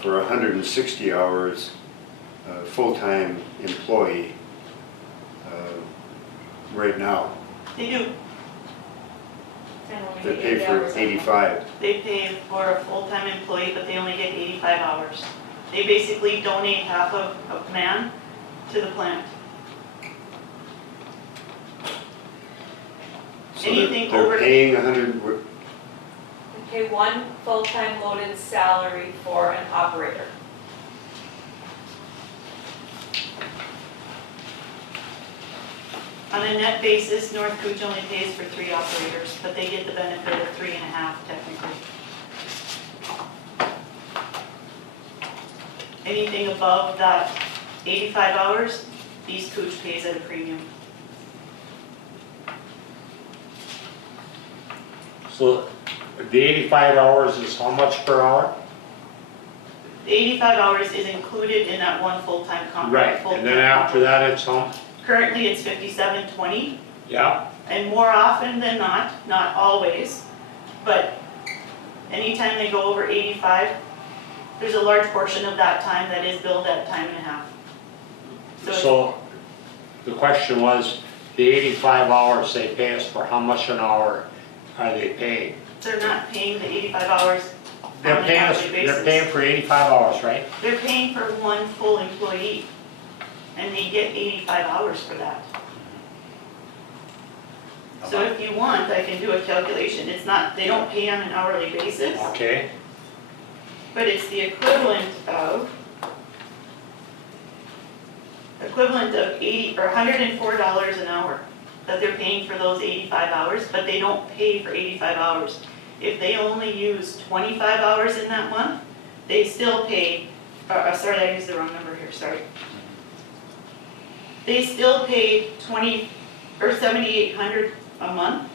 for 160 hours full-time employee right now. They do, And when we They get pay 80 for hours a month. 85. they pay for a full-time employee, but they only get 85 hours. They basically donate half of a man to the plant. So Anything they're over- paying 100, We pay one full-time loaded salary for an operator. On a net basis, North Cooch only pays for 3 operators, but they get the benefit of 3.5 technically. Anything above that 85 hours, East Cooch pays at a premium. So the 85 hours is how much per hour? The 85 hours is included in that one full-time contract. And then after that, it's how? Currently, it's 57.20, Yeah, And more often than not, not always, but anytime they go over 85, there's a large portion of that time that is billed at time and a half. So the question was, the 85 hours they pay us for, how much an hour are they paid? They're not paying the 85 hours on They're an paying us, hourly they're basis. paying for 85 hours, right? They're paying for one full employee, and they get 85 hours for that. So if you want, I can do a calculation. It's not, they don't pay on an hourly basis, Okay, but it's the equivalent of 80 or $104 an hour that they're paying for those 85 hours, but they don't pay for 85 hours. If they only use 25 hours in that month, they still pay, sorry, I used the wrong number here, sorry. They still pay 7,800 a month,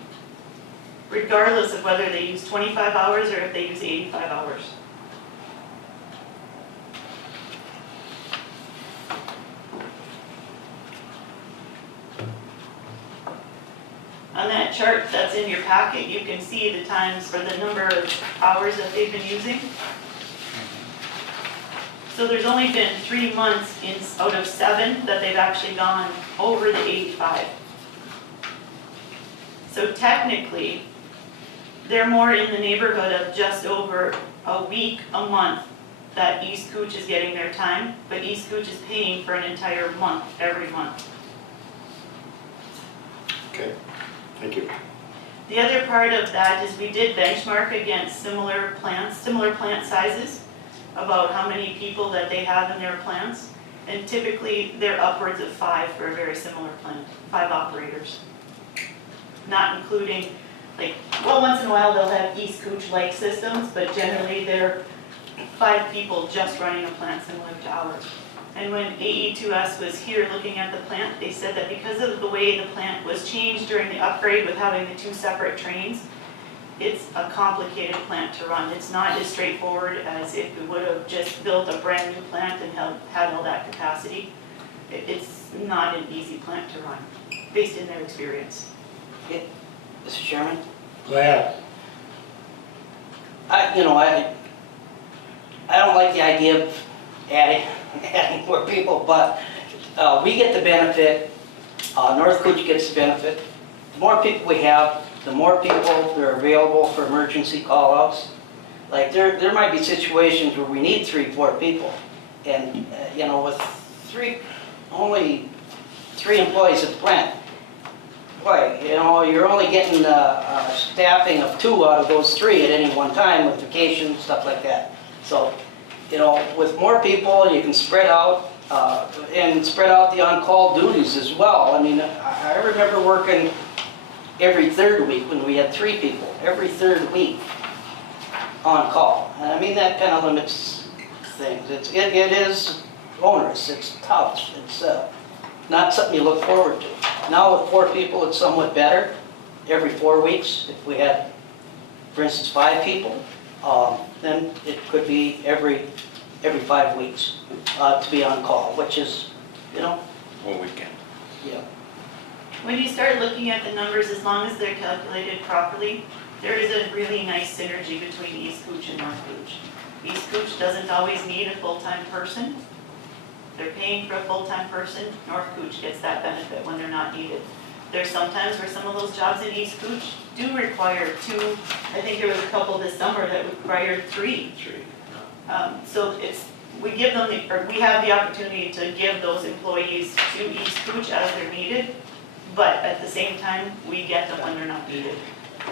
regardless of whether they use 25 hours or if they use 85 hours. On that chart that's in your packet, you can see the times for the number of hours that they've been using. So there's only been 3 months out of 7 that they've actually gone over the 85. So technically, they're more in the neighborhood of just over a week, a month, that East Cooch is getting their time, but East Cooch is paying for an entire month, every month. Okay, thank you. The other part of that is we did benchmark against similar plant sizes, about how many people that they have in their plants. And typically, they're upwards of 5 for a very similar plant, 5 operators. Not including, once in a while they'll have East Cooch-like systems, but generally they're 5 people just running a plant similar to ours. And when AE2S was here looking at the plant, they said that because of the way the plant was changed during the upgrade with having the 2 separate trains, it's a complicated plant to run. It's not as straightforward as if we would have just built a brand new plant and had all that capacity. It's not an easy plant to run, based in their experience. Mr. Chairman, go ahead. I don't like the idea of adding more people, but we get the benefit, North Cooch gets the benefit. The more people we have, the more people that are available for emergency call-outs. Like there might be situations where we need 3-4 people, and with only 3 employees at the plant, boy, you're only getting staffing of 2 out of those 3 at any one time with vacations, stuff like that. So, with more people, you can spread out and spread out the on-call duties as well. I mean, I remember working every 3rd week when we had 3 people, every 3rd week on call. And I mean, that kind of limits things. It is onerous, it's tough, it's not something you look forward to. Now with 4 people, it's somewhat better. Every 4 weeks, if we had, for instance, 5 people, then it could be every 5 weeks to be on call, which is, One weekend. yeah. When you start looking at the numbers, as long as they're calculated properly, there is a really nice synergy between East Cooch and North Cooch. East Cooch doesn't always need a full-time person. They're paying for a full-time person. North Cooch gets that benefit when they're not needed. There's sometimes where some of those jobs in East Cooch do require 2, I think there was a couple this summer that required 3. So we have the opportunity to give those employees to East Cooch as they're needed, but at the same time, we get them when they're not needed.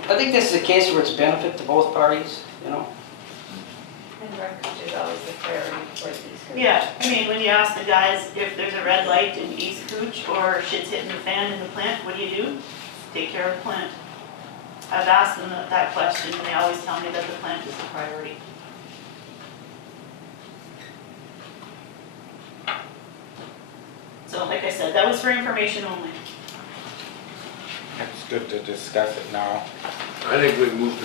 I think this is a case where it's a benefit to both parties, And North Cooch is always the priority for these groups. Yeah, I mean, when you ask the guys if there's a red light in East Cooch or shit's hitting the fan in the plant, what do? Take care of the plant. I've asked them that question, and they always tell me that the plant is the priority. So like I said, that was for information only. It's good to discuss it now. I think we've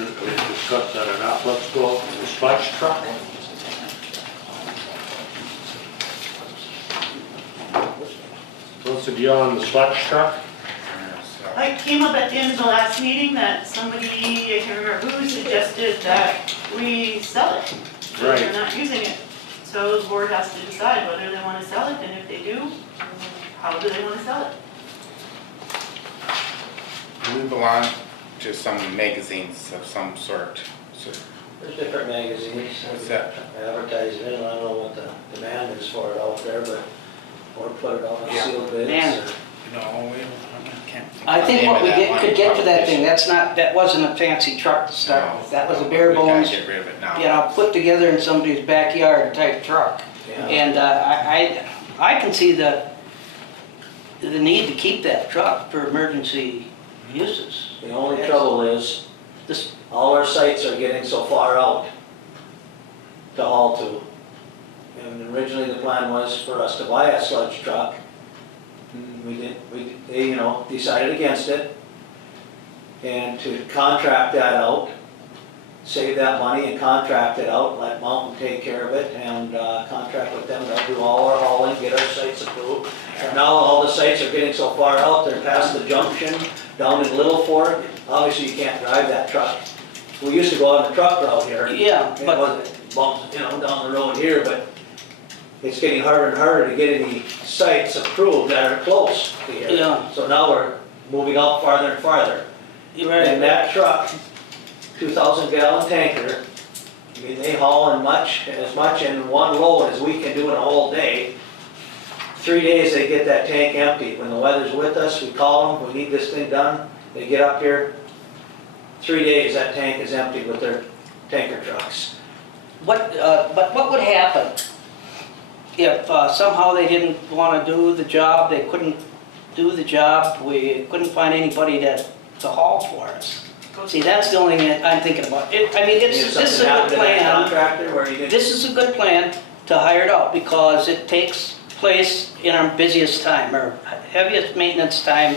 discussed that enough. Let's go to the sludge truck. What's the deal on the sludge truck? There's, It came up at the end of the last meeting that somebody, I can't remember who, suggested that we sell it. So they're Right. not using it. So the board has to decide whether they wanna sell it, and if they do, how do they wanna sell it? We belong to some magazines of some sort. So There's different magazines. what's that? Advertise it, I don't know what the demand is for it out there, but, or put it on Yeah. sealed bids. Man. or- No, I can't think. I of the think name what of we that one could get for that thing, publication. that wasn't a fancy truck to start No, with. That was a no, bare we gotta bones, get rid of it now. you know, put together in somebody's backyard type truck. Yeah. And I can see the need to keep that truck for emergency uses. The only trouble is, This, all our sites are getting so far out to haul to. And originally the plan was for us to buy a sludge truck. They, you know, decided against it. And to contract that out, save that money and contract it out, let Mountain take care of it and contract with them, they'll do all our hauling, get our sites approved. And now all the sites are getting so far out, they're past the junction, down in Little Fork, obviously you can't drive that truck. We used to go on the truck route here. yeah, It but, wasn't bumps, you know, down the road here, but it's getting harder and harder to get any sites approved that are close to here. Yeah. So now we're moving out farther and farther. you're And right, that truck, 2,000 gallon tanker, I mean, they haul as much in one load as we can do in a whole day. 3 days they get that tank empty. When the weather's with us, we call them, we need this thing done, they get up here. 3 days that tank is empty with their tanker trucks. but what would happen if somehow they didn't wanna do the job, they couldn't do the job, we couldn't find anybody to haul for us? See, that's the only thing that I'm thinking about. I mean, If this is something a happened good to that plan. contractor where you didn't. This is a good plan to hire it out because it takes place in our busiest time, our heaviest maintenance time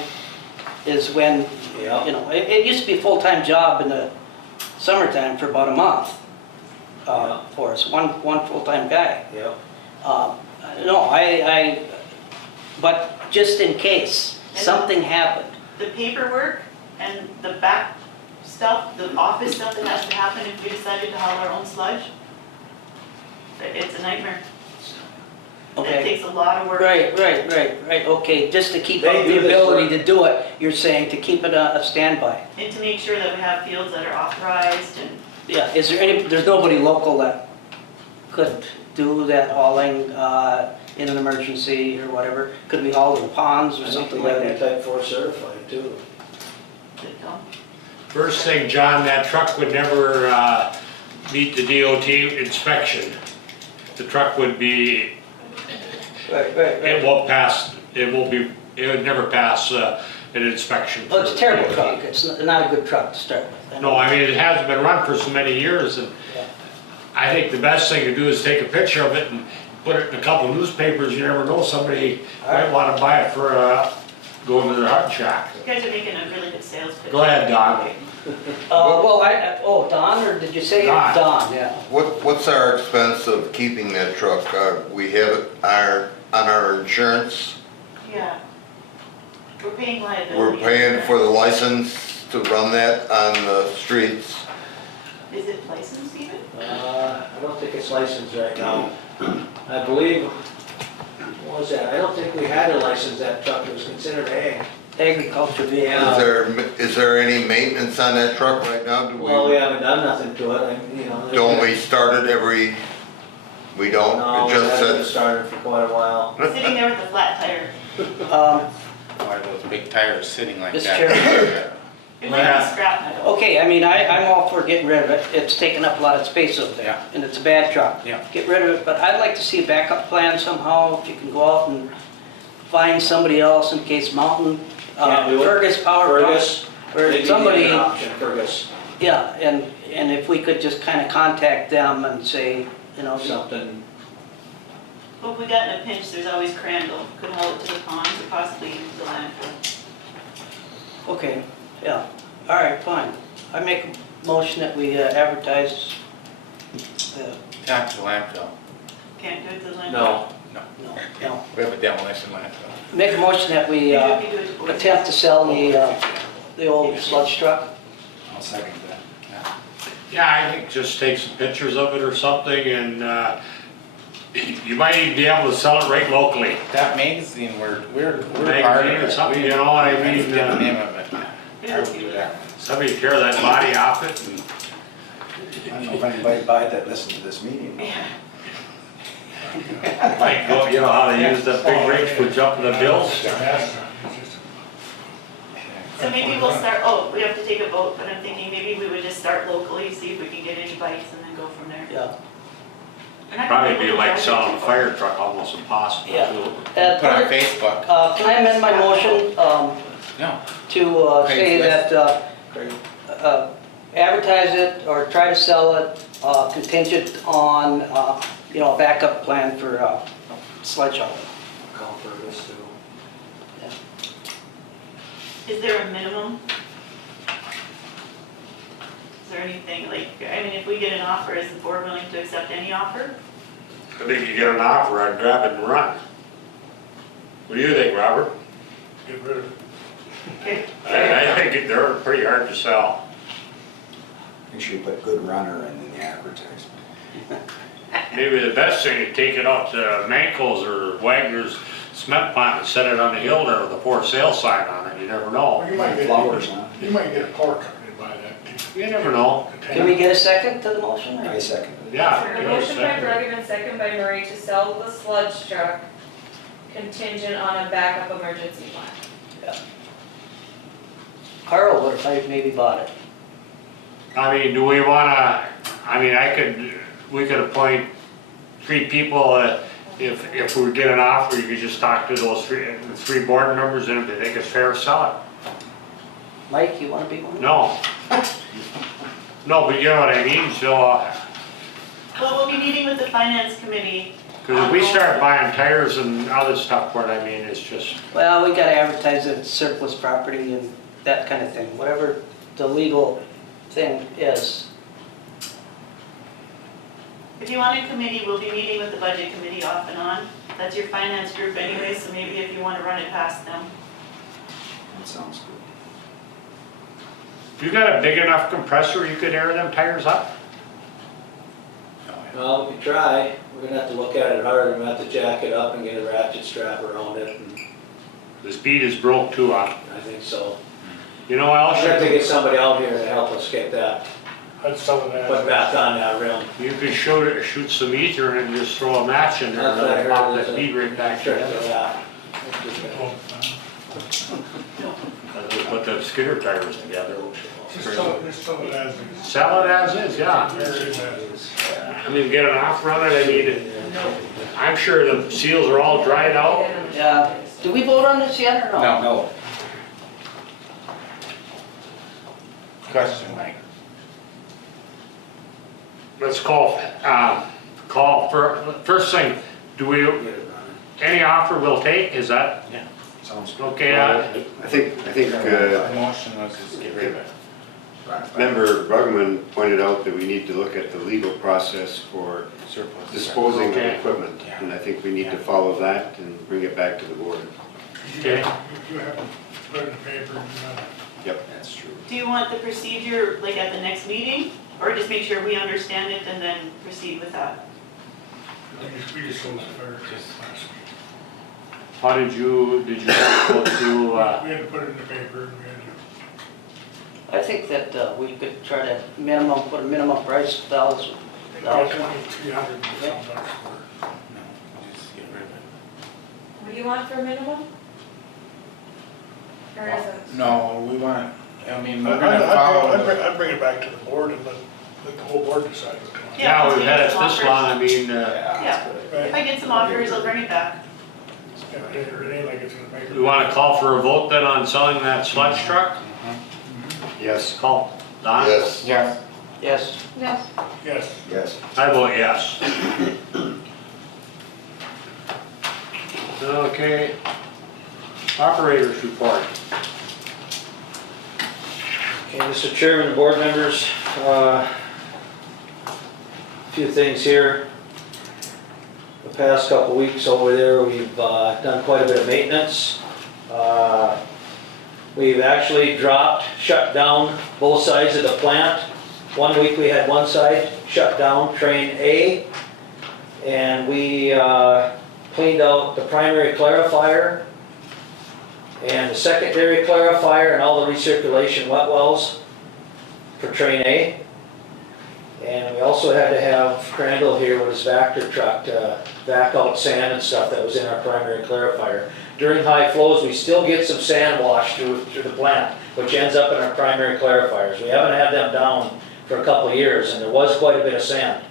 is when, Yeah. you know, it used to be a full-time job in the summertime for about a month Yeah. for us, one full-time guy. Yep. No, but just in case something happened, The paperwork and the back stuff, the office stuff that has to happen if we decided to haul our own sludge, it's a nightmare. It okay? takes a lot of work. Right, okay, just to keep They up do the this ability work. to do it, you're saying, to keep it a standby. And to make sure that we have fields that are authorized and Yeah, is there there's nobody local that could do that hauling in an emergency or whatever? Could we haul in ponds or I think something we like gotta be that? type 4 certified too. good go. First thing, John, that truck would never meet the DOT inspection. The truck would be, Right. it won't pass, it would never pass an inspection. Well, it's a terrible truck, it's not a good truck to start with. No, I mean, it hasn't been run for so many years, and Yeah. I think the best thing to do is take a picture of it and put it in a couple of newspapers. You never know, somebody might want to buy it for going to their hot shack. You guys are making a really good sales pitch. Go ahead, Don. Don, or did you say? Don. Don, yeah. What's our expense of keeping that truck? We have it on our insurance. Yeah. We're paying liability. We're paying for the license to run that on the streets. Is it licensed even? I don't think it's licensed right now. I believe, what was that? I don't think we had to license that truck, it was considered ag. Agriculture vehicle. Yeah. Is there any maintenance on that truck right now? Well, we haven't done nothing to it, you know. Don't we start it we don't? No, It we just haven't says, started for quite a while. Sitting there with a flat tire. Why are those big tires sitting like Mr. that? Chairman. It might Yeah. be scrap metal. Okay, I mean, I'm all for getting rid of it. It's taking up a lot of space up there, Yeah. and it's a bad truck. Yeah. Get rid of it, but I'd like to see a backup plan somehow, if you can go out and find somebody else in case Mountain, Can't do it. Fergus Power. Fergus, Or maybe somebody, an option, Fergus, yeah, and if we could just kind of contact them and say, you know, something. But if we got in a pinch, there's always Crandall. Could haul it to the ponds or possibly use the landfill. okay, yeah, all right, fine. I make a motion that we advertise the Not to landfill. Can't do it to the landfill. No, No. We have a demolition landfill. Make a motion that we Maybe we do it to both. attempt to sell the old sludge truck. I'll second that. Yeah, I think just take some pictures of it or something and, you might even be able to sell it right locally. That magazine, we're part of Magazine or it. something, you know what I mean? Get the name of it. Yeah. I would do that. Somebody tear that body off it and I don't know if anybody by that listened to this meeting. like, go, you know how they use the big rigs for jumping the bills? So maybe we'll start, oh, we have to take a vote, but I'm thinking maybe we would just start locally, see if we can get any bites and then go from there. Yeah. And I can Probably able be to like drive it selling a too fire truck, almost impossible Yeah. too. Put on Facebook. Can I amend my motion No. to say Craigslist. that advertise it or try to sell it contingent on, a backup plan for sludge haul? Call for this too. Is there a minimum? Is there anything, like, I mean, if we get an offer, is the board willing to accept any offer? I think you get an offer, I'd grab it and run. What do you think, Robert? Get rid of it. Okay. I think they're pretty hard to sell. Make sure you put good runner in the advertisement. Maybe the best thing is take it out to Mankles or Wagner's cement plant and set it on the hill there with a for sale sign on it, you never know. Well, you might get, Flowers, huh? you might get a car company to buy that too. You never know. Can we get a second to the motion? or- I second it. Yeah. A give us motion by that. Bergen and second by Murray to sell the sludge truck contingent on a backup emergency plan. Carl would have maybe bought it. I mean, do we wanna, we could appoint 3 people, if we get an offer, you could just talk to those three board members, and if they think it's fair, sell it. Mike, you want to be one? No. No, but you know what I mean, so, Well, we'll be meeting with the finance committee. cause if we start buying tires and other stuff for it, I mean, it's just, Well, we gotta advertise it as surplus property and that kind of thing, whatever the legal thing is. If you want a committee, we'll be meeting with the budget committee off and on. That's your finance group anyway, so maybe if you want to run it past them. That sounds good. if you got a big enough compressor, you could air them tires up? Well, we can try. We're gonna have to look at it hard. We're gonna have to jack it up and get a ratchet strap around it, and The speed is broke too, huh? I think so. You know what else? I'll have to get somebody out here to help us get that, I'd sell it put as. back on that rim. You could shoot some ether and just throw a match in there That's and what I it'll pop heard, that there's a speed right back trick together. to that. Just put the skidder tires together. Just sell it as is. Sell it as is, yeah. There it is as is. I mean, get an offer on it, I mean, I'm sure the seals are all dried out. Yeah, do we vote on this yet or no? No. No, Question, Mike. Let's call for, first thing, do we, Get it running. any offer we'll take, is that sounds good. okay? I think, The motion was just get rid of it. Member Brugman pointed out that we need to look at the legal process for Surplus. disposing of Okay. equipment. And I think we need to follow that and bring it back to the board. Okay. You have to put it in the paper and, That's true. Do you want the procedure like at the next meeting? Or just make sure we understand it and then proceed with that? we just sold it first. How did you have to go through, We had to put it in the paper and we had I think that we could try to put a minimum price, $1,000. to, $2,300 and some bucks for it. No, just get rid of it. What do you want for a minimum? Or is it? No, we want, I mean, we're I'd gonna follow. I'd bring it back to the board and let the whole board decide what they want. yeah, we've had it continue this to long, offer. I mean, Yeah, if I get some offers, I'll bring it back. Yeah, it ain't like it's in the paper. we wanna call for a vote then on selling that sludge truck? Yes, Call, Don? Yes, Yes. Yes, Yes. Yes. Yes. I vote yes. Okay, operators report. Okay, Mr. Chairman, board members, a few things here. The past couple weeks over there, we've done quite a bit of maintenance. We've actually shut down both sides of the plant. One week we had one side shut down, train A, and we cleaned out the primary clarifier and the secondary clarifier and all the recirculation wet wells for train A. And we also had to have Crandall here with his Vector truck to vac out sand and stuff that was in our primary clarifier. During high flows, we still get some sand washed through the plant, which ends up in our primary clarifiers. We haven't had them down for a couple of years, and there was quite a bit of sand.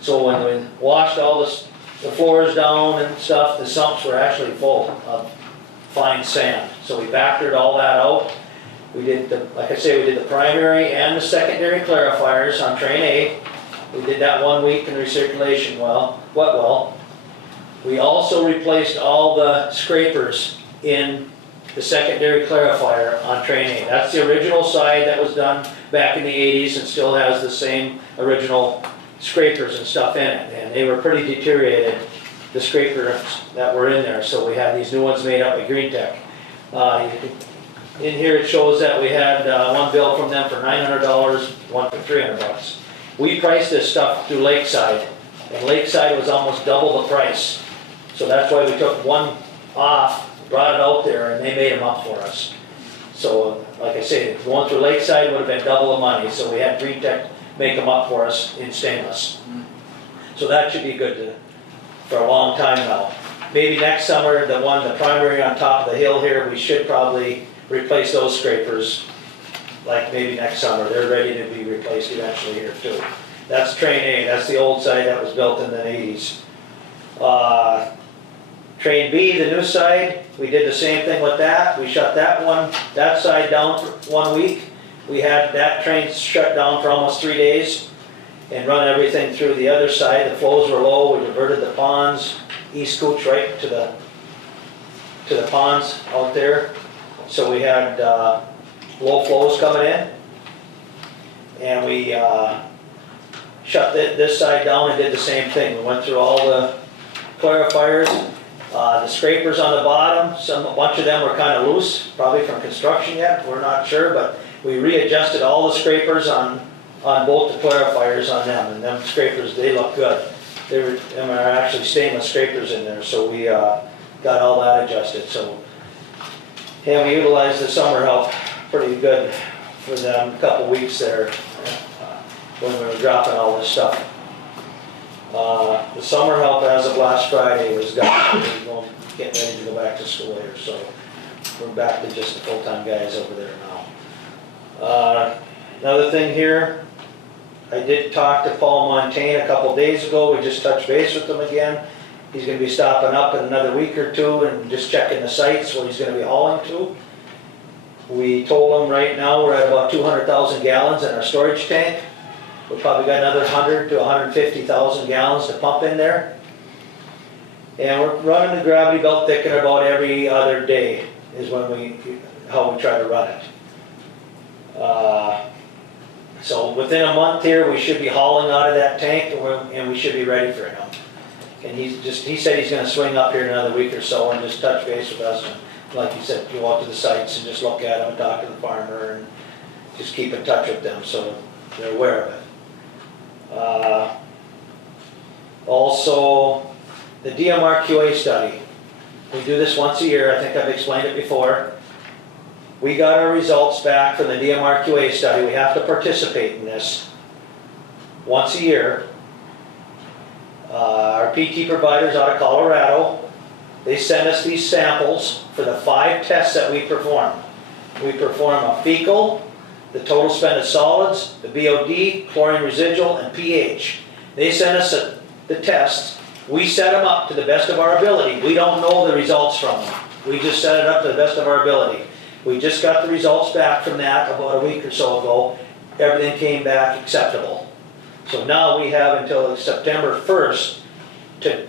So when we washed all the floors down and stuff, the sumps were actually full of fine sand. So we vectored all that out. We did like I say, we did the primary and the secondary clarifiers on train A. We did that 1 week in recirculation wet well. We also replaced all the scrapers in the secondary clarifier on train A. That's the original side that was done back in the 80s and still has the same original scrapers and stuff in it. And they were pretty deteriorated, the scrapers that were in there. So we had these new ones made up with Green Tech. In here it shows that we had one bill from them for $900, one for $300. We priced this stuff through Lakeside, and Lakeside was almost double the price. So that's why we took one off, brought it out there, and they made them up for us. So like I say, going through Lakeside would have been double the money, so we had Green Tech make them up for us in stainless. So that should be good for a long time now. Maybe next summer, the primary on top of the hill here, we should probably replace those scrapers, like maybe next summer. They're ready to be replaced eventually here too. That's train A, that's the old side that was built in the 80s. Train B, the new side, we did the same thing with that. We shut that side down for 1 week. We had that train shut down for almost 3 days and run everything through the other side. The flows were low, we diverted the ponds, East Cooch right to the ponds out there. So we had low flows coming in, and we shut this side down and did the same thing. We went through all the clarifiers, the scrapers on the bottom. A bunch of them were kind of loose, probably from construction yet, we're not sure, but we readjusted all the scrapers on both the clarifiers on them, and them scrapers, they look good. Them are actually stainless scrapers in there, so we got all that adjusted. So. And we utilized the summer help pretty good for them a couple weeks there when we were dropping all this stuff. The summer help as of last Friday was gone. We're getting ready to go back to school here, so we're back to just the full-time guys over there now. Another thing here, I did talk to Paul Montaigne a couple days ago. We just touched base with him again. He's going to be stopping up in another week or two and just checking the sites where he's going to be hauling to. We told him right now we're at about 200,000 gallons in our storage tank. We've probably got another 100 to 150,000 gallons to pump in there. And we're running the gravity belt thickener about every other day is how we try to run it. So within a month here, we should be hauling out of that tank and we should be ready for him. And he said he's going to swing up here in another week or so and just touch base with us. And like you said, go out to the sites and just look at them and talk to the farmer and just keep in touch with them so they're aware of it. Also, the DMRQA study. We do this once a year. I think I've explained it before. We got our results back from the DMRQA study. We have to participate in this once a year. Our PT providers out of Colorado, they send us these samples for the 5 tests that we perform. We perform a fecal, the total spent of solids, the BOD, chlorine residual, and pH. They send us the tests. We set them up to the best of our ability. We don't know the results from them. We just set it up to the best of our ability. We just got the results back from that about a week or so ago. Everything came back acceptable. So now we have until September 1st to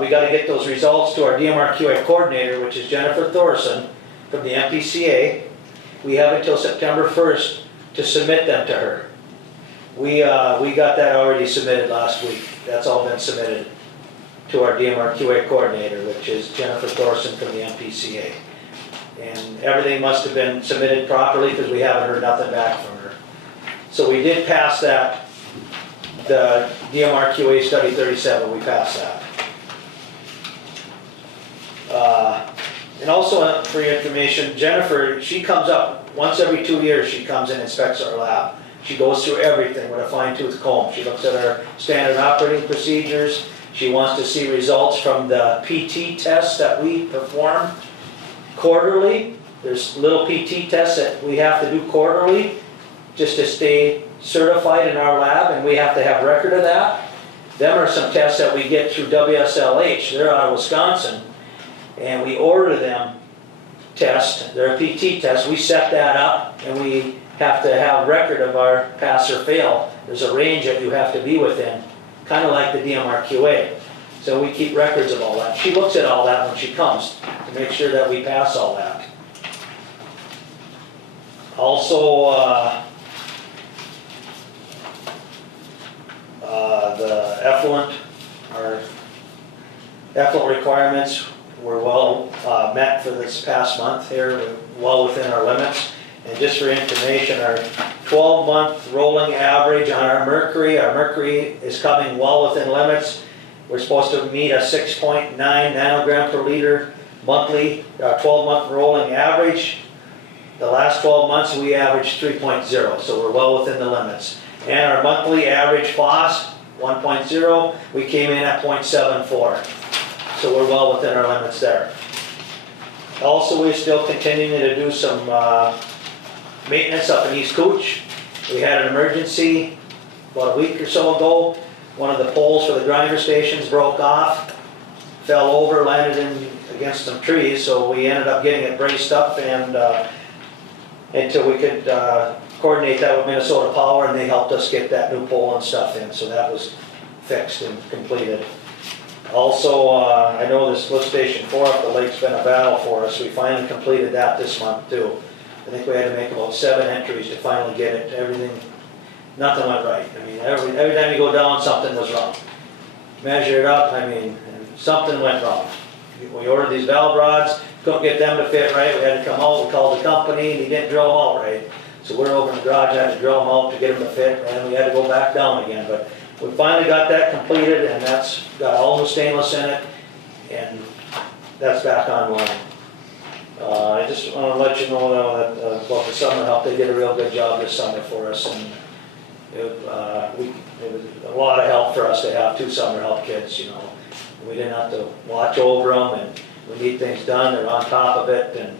we got to get those results to our DMRQA coordinator, which is Jennifer Thorson from the MPCA. We have until September 1st to submit them to her. We got that already submitted last week. That's all been submitted to our DMRQA coordinator, which is Jennifer Thorson from the MPCA. And everything must have been submitted properly because we haven't heard nothing back from her. So we did pass that, the DMRQA study 37, we passed that. And also for your information, Jennifer, she comes up, once every 2 years, she comes and inspects our lab. She goes through everything with a fine tooth comb. She looks at our standard operating procedures. She wants to see results from the PT tests that we perform quarterly. There's little PT tests that we have to do quarterly just to stay certified in our lab, and we have to have record of that. Them are some tests that we get through WSLH. They're out of Wisconsin, and we order them tests. They're a PT test. We set that up, and we have to have record of our pass or fail. There's a range that you have to be within, kind of like the DMRQA. So we keep records of all that. She looks at all that when she comes to make sure that we pass all that. Also, the effluent, our effluent requirements were well met for this past month here, we're well within our limits. And just for information, our 12-month rolling average on our mercury is coming well within limits. We're supposed to meet a 6.9 nanogram per liter monthly, 12-month rolling average. The last 12 months we averaged 3.0, so we're well within the limits. And our monthly average FOS, 1.0, we came in at 0.74. So we're well within our limits there. Also, we're still continuing to do some maintenance up in East Cooch. We had an emergency about a week or so ago. One of the poles for the grinder stations broke off, fell over, landed against some trees, so we ended up getting it braced up and until we could coordinate that with Minnesota Power, and they helped us get that new pole and stuff in, so that was fixed and completed. Also, I know this lift station 4 up the lake's been a battle for us. We finally completed that this month too. I think we had to make about 7 entries to finally get it. Everything, nothing went right. I mean, every time you go down, something was wrong. Measure it up, I mean, and something went wrong. We ordered these valve rods, couldn't get them to fit right. We had to come out, we called the company, and he didn't drill them out right. So we're over in the garage, had to drill them out to get them to fit, and we had to go back down again. But we finally got that completed, and that's got all the stainless in it, and that's back online. I just want to let you know that about the summer help, they did a real good job this summer for us, and it was a lot of help for us to have 2 summer help kids, you know. We didn't have to watch over them, and we need things done, they're on top of it, and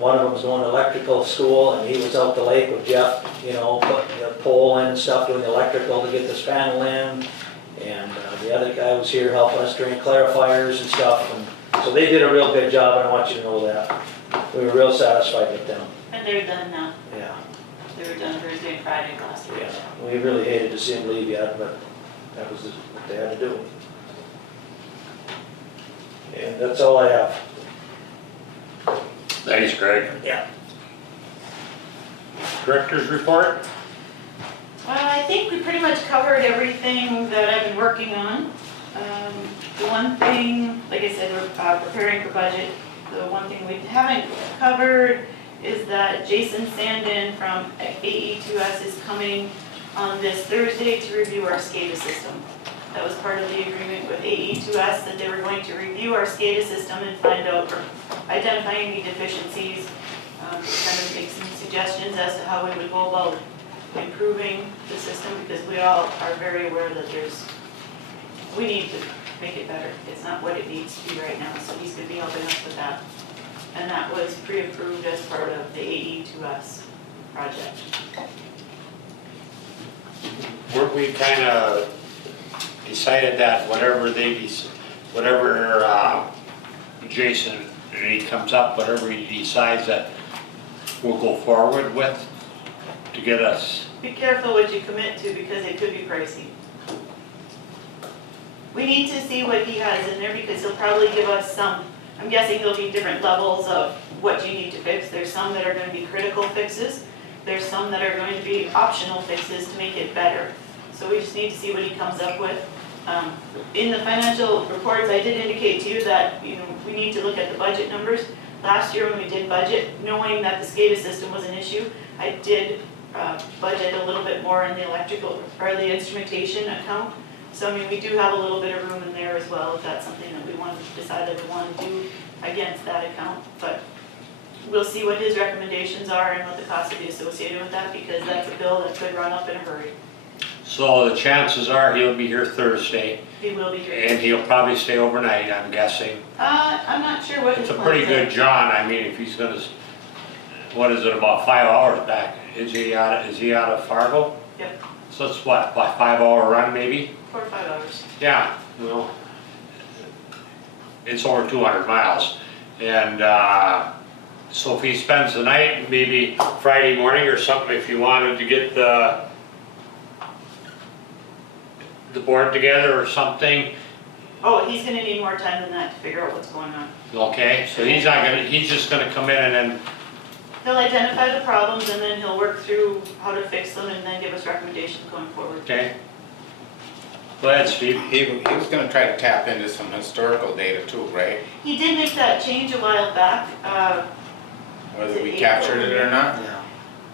one of them was going to electrical school, and he was out the lake with Jeff, you know, putting the pole in and stuff, doing electrical to get this panel in, and the other guy was here helping us drain clarifiers and stuff, and so they did a real good job, and I want you to know that. We were real satisfied with them. And they're done now. Yeah. They were done Thursday and Friday last week. Yeah. We really hated to see them leave yet, but that was what they had to do. And that's all I have. Thanks, Greg. Yeah. Director's report? Well, I think we pretty much covered everything that I've been working on. The one thing, like I said, we're preparing for budget. The one thing we haven't covered is that Jason Sandin from AE2S is coming on this Thursday to review our SCADA system. That was part of the agreement with AE2S, that they were going to review our SCADA system and find out, or identify any deficiencies, kind of make some suggestions as to how we would go about improving the system, because we all are very aware that we need to make it better. It's not what it needs to be right now, so he's going to be helping us with that. And that was pre-approved as part of the AE2S project. Weren't we kind of decided that whatever Jason, when he comes up, whatever he decides that we'll go forward with to get us? Be careful what you commit to, because it could be pricey. We need to see what he has in there, because he'll probably give us some, I'm guessing there'll be different levels of what you need to fix. There's some that are going to be critical fixes, there's some that are going to be optional fixes to make it better. So we just need to see what he comes up with. In the financial reports, I did indicate to you that, we need to look at the budget numbers. Last year when we did budget, knowing that the SCADA system was an issue, I did budget a little bit more in the electrical, or the instrumentation account. So, we do have a little bit of room in there as well, if that's something that we want to decide that we want to do against that account. But we'll see what his recommendations are and what the cost would be associated with that, because that's a bill that could run up in a hurry. So the chances are he'll be here Thursday, He will be here. and he'll probably stay overnight, I'm guessing. I'm not sure what his It's a plans pretty are. good John, if he's gonna, what is it, about 5 hours back? Is he out of Fargo? Yep, So it's what, about 5 hour run maybe? 4 or 5 hours. Yeah, well, it's over 200 miles. And so if he spends the night, maybe Friday morning or something, if you wanted to get the board together or something, Oh, he's gonna need more time than that to figure out what's going on. okay? So he's just gonna come in and then, He'll identify the problems and then he'll work through how to fix them and then give us recommendations going forward. okay? Go ahead, Steve. He was gonna try to tap into some historical data too, right? He did make that change a while back. Whether we captured it or not?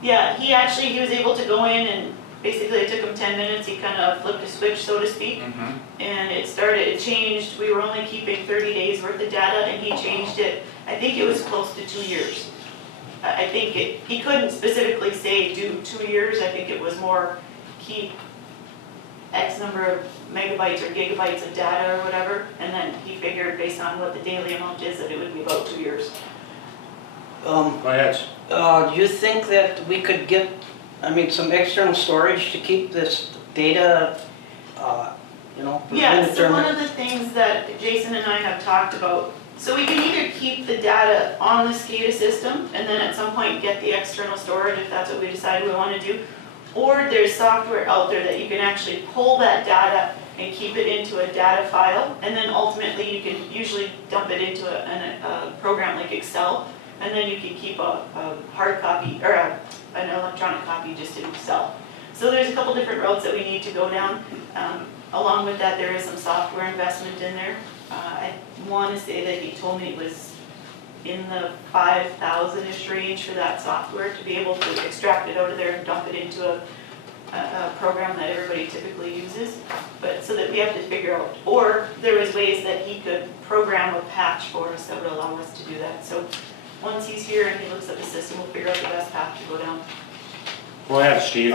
Yeah, he was able to go in and basically it took him 10 minutes, he kind of flipped a switch, so to speak. Mm-hmm. And it changed, we were only keeping 30 days worth of data and he changed it, I think it was close to 2 years. I think he couldn't specifically say do 2 years, I think it was more keep X number of megabytes or gigabytes of data or whatever, and then he figured based on what the daily amount is that it would be about 2 years. Go ahead. Do you think that we could get, some external storage to keep this data, Yeah, so one indeterminate? of the things that Jason and I have talked about, so we can either keep the data on the SCADA system and then at some point get the external storage if that's what we decide we want to do, or there's software out there that you can actually pull that data and keep it into a data file, and then ultimately you can usually dump it into a program like Excel, and then you can keep a hard copy, or an electronic copy just in Excel. So there's a couple different routes that we need to go down. Along with that, there is some software investment in there. I want to say that he told me it was in the 5,000-ish range for that software to be able to extract it out of there and dump it into a program that everybody typically uses. But so that we have to figure out, or there was ways that he could program a patch for us that would allow us to do that. So once he's here and he looks at the system, we'll figure out the best path to go down. Go ahead, Steve.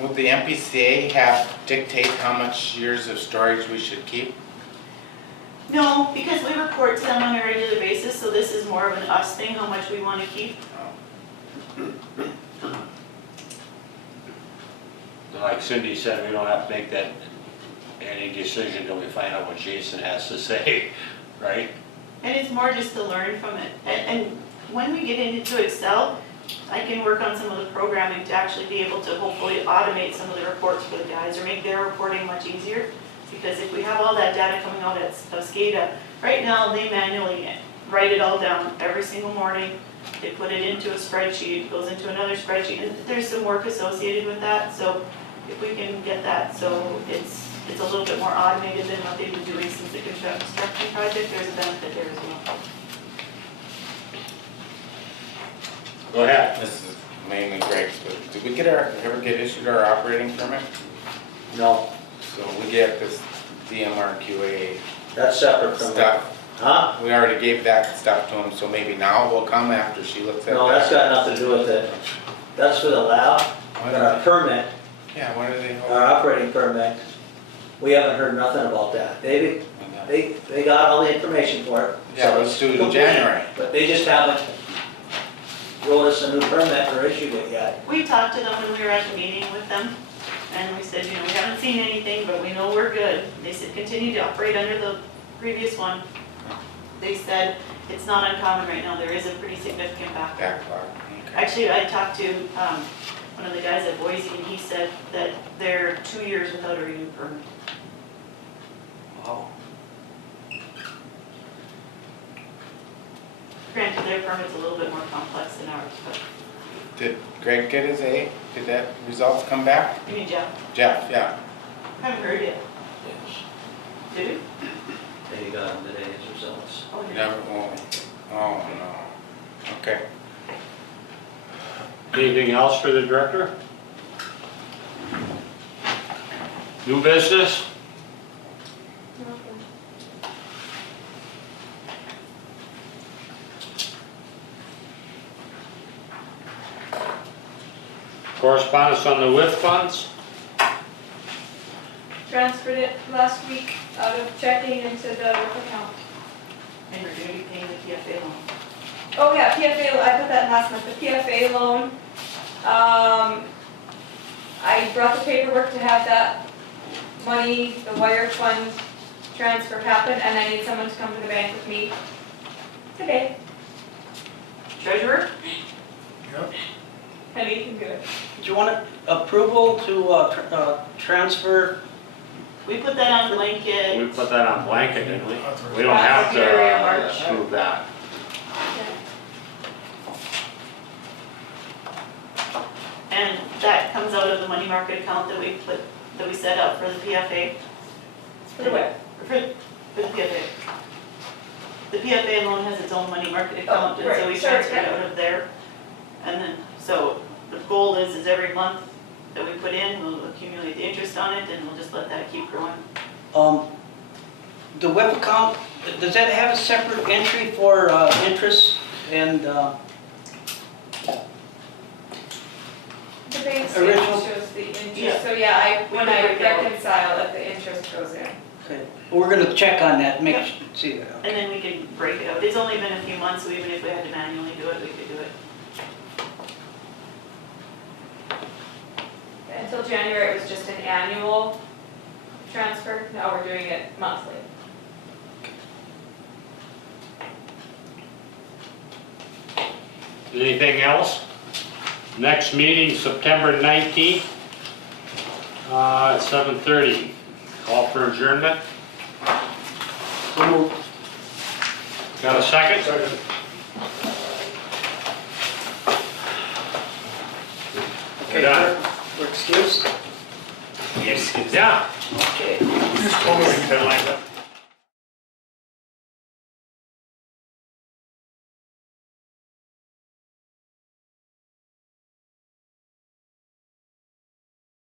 Would the MPCA dictate how much years of storage we should keep? No, because we report to them on a regular basis, so this is more of an us thing, how much we want to keep. Like Cindy said, we don't have to make any decision till we find out what Jason has to say, right? And it's more just to learn from it. And when we get into Excel, I can work on some of the programming to actually be able to hopefully automate some of the reports for the guys or make their reporting much easier. Because if we have all that data coming out of SCADA, right now they manually write it all down every single morning. They put it into a spreadsheet, it goes into another spreadsheet, and there's some work associated with that. So if we can get that, so it's a little bit more automated than what they've been doing since the construction project, there's a benefit there as well. Go ahead. This is mainly Greg's, but did we ever get issued our operating permit? No, So we get this DMRQA that's separate from that. stuff. Huh? We already gave that stuff to him, so maybe now will come after she looks at that. No, that's got nothing to do with it. That's for the lab, What and our are permit, they- Yeah, what are they? our operating permit. We haven't heard nothing about that. They got all the information for it. Yeah, So let's it's do it in complete, January. But they just haven't wrote us a new permit or issued it yet. We talked to them when we were at the meeting with them, and we said, we haven't seen anything, but we know we're good. They said, continue to operate under the previous one. They said, it's not uncommon right now, there is a pretty significant backlog. Backlog, okay. Actually, I talked to one of the guys at Boise, and he said that they're 2 years without a renewed permit. Wow. Granted, their permit's a little bit more complex than ours, but Did Greg get his A? Did that results come back? You mean Jeff? Jeff, yeah. Haven't heard yet. Yes, Did you? they got him today's results. Oh, yeah. Never, oh no. Okay. Anything else for the director? New business? Correspondence on the WIF funds? Transferred it last week out of checking into the work account. And we're gonna be paying the PFA loan. Oh yeah, PFA, I put that last month, the PFA loan. I brought the paperwork to have that money, the wire fund transfer happen, and I need someone to come to the bank with me today. Treasurer? Yep. And he can do it. Do you want approval to transfer? We put that on blanket. We put that on blanket, didn't we? We don't have February or to March. approve that. And that comes out of the money market account that we set up for the PFA. For the whip. For the PFA. The PFA loan has its own money market account, and so we right, sorry, transfer it out of there. And then, so the goal is every month that we put in, we'll accumulate the interest on it, and we'll just let that keep growing. The WIP account, does that have a separate entry for interest and, The bank Original? statement shows the interest, Yeah. so yeah, We when can I break it out. reconcile it, the interest goes in. okay, we're gonna check on that, Yep. see that. And then we can break it out. It's only been a few months, so even if we had to manually do it, we could do it. Until January, it was just an annual transfer, now we're doing it monthly. Anything else? Next meeting, September 19th, at 7:30. Call for adjournment. So moved. Got a second? Second. We're done. We're excused? Yeah. Okay. Just told me we could line up.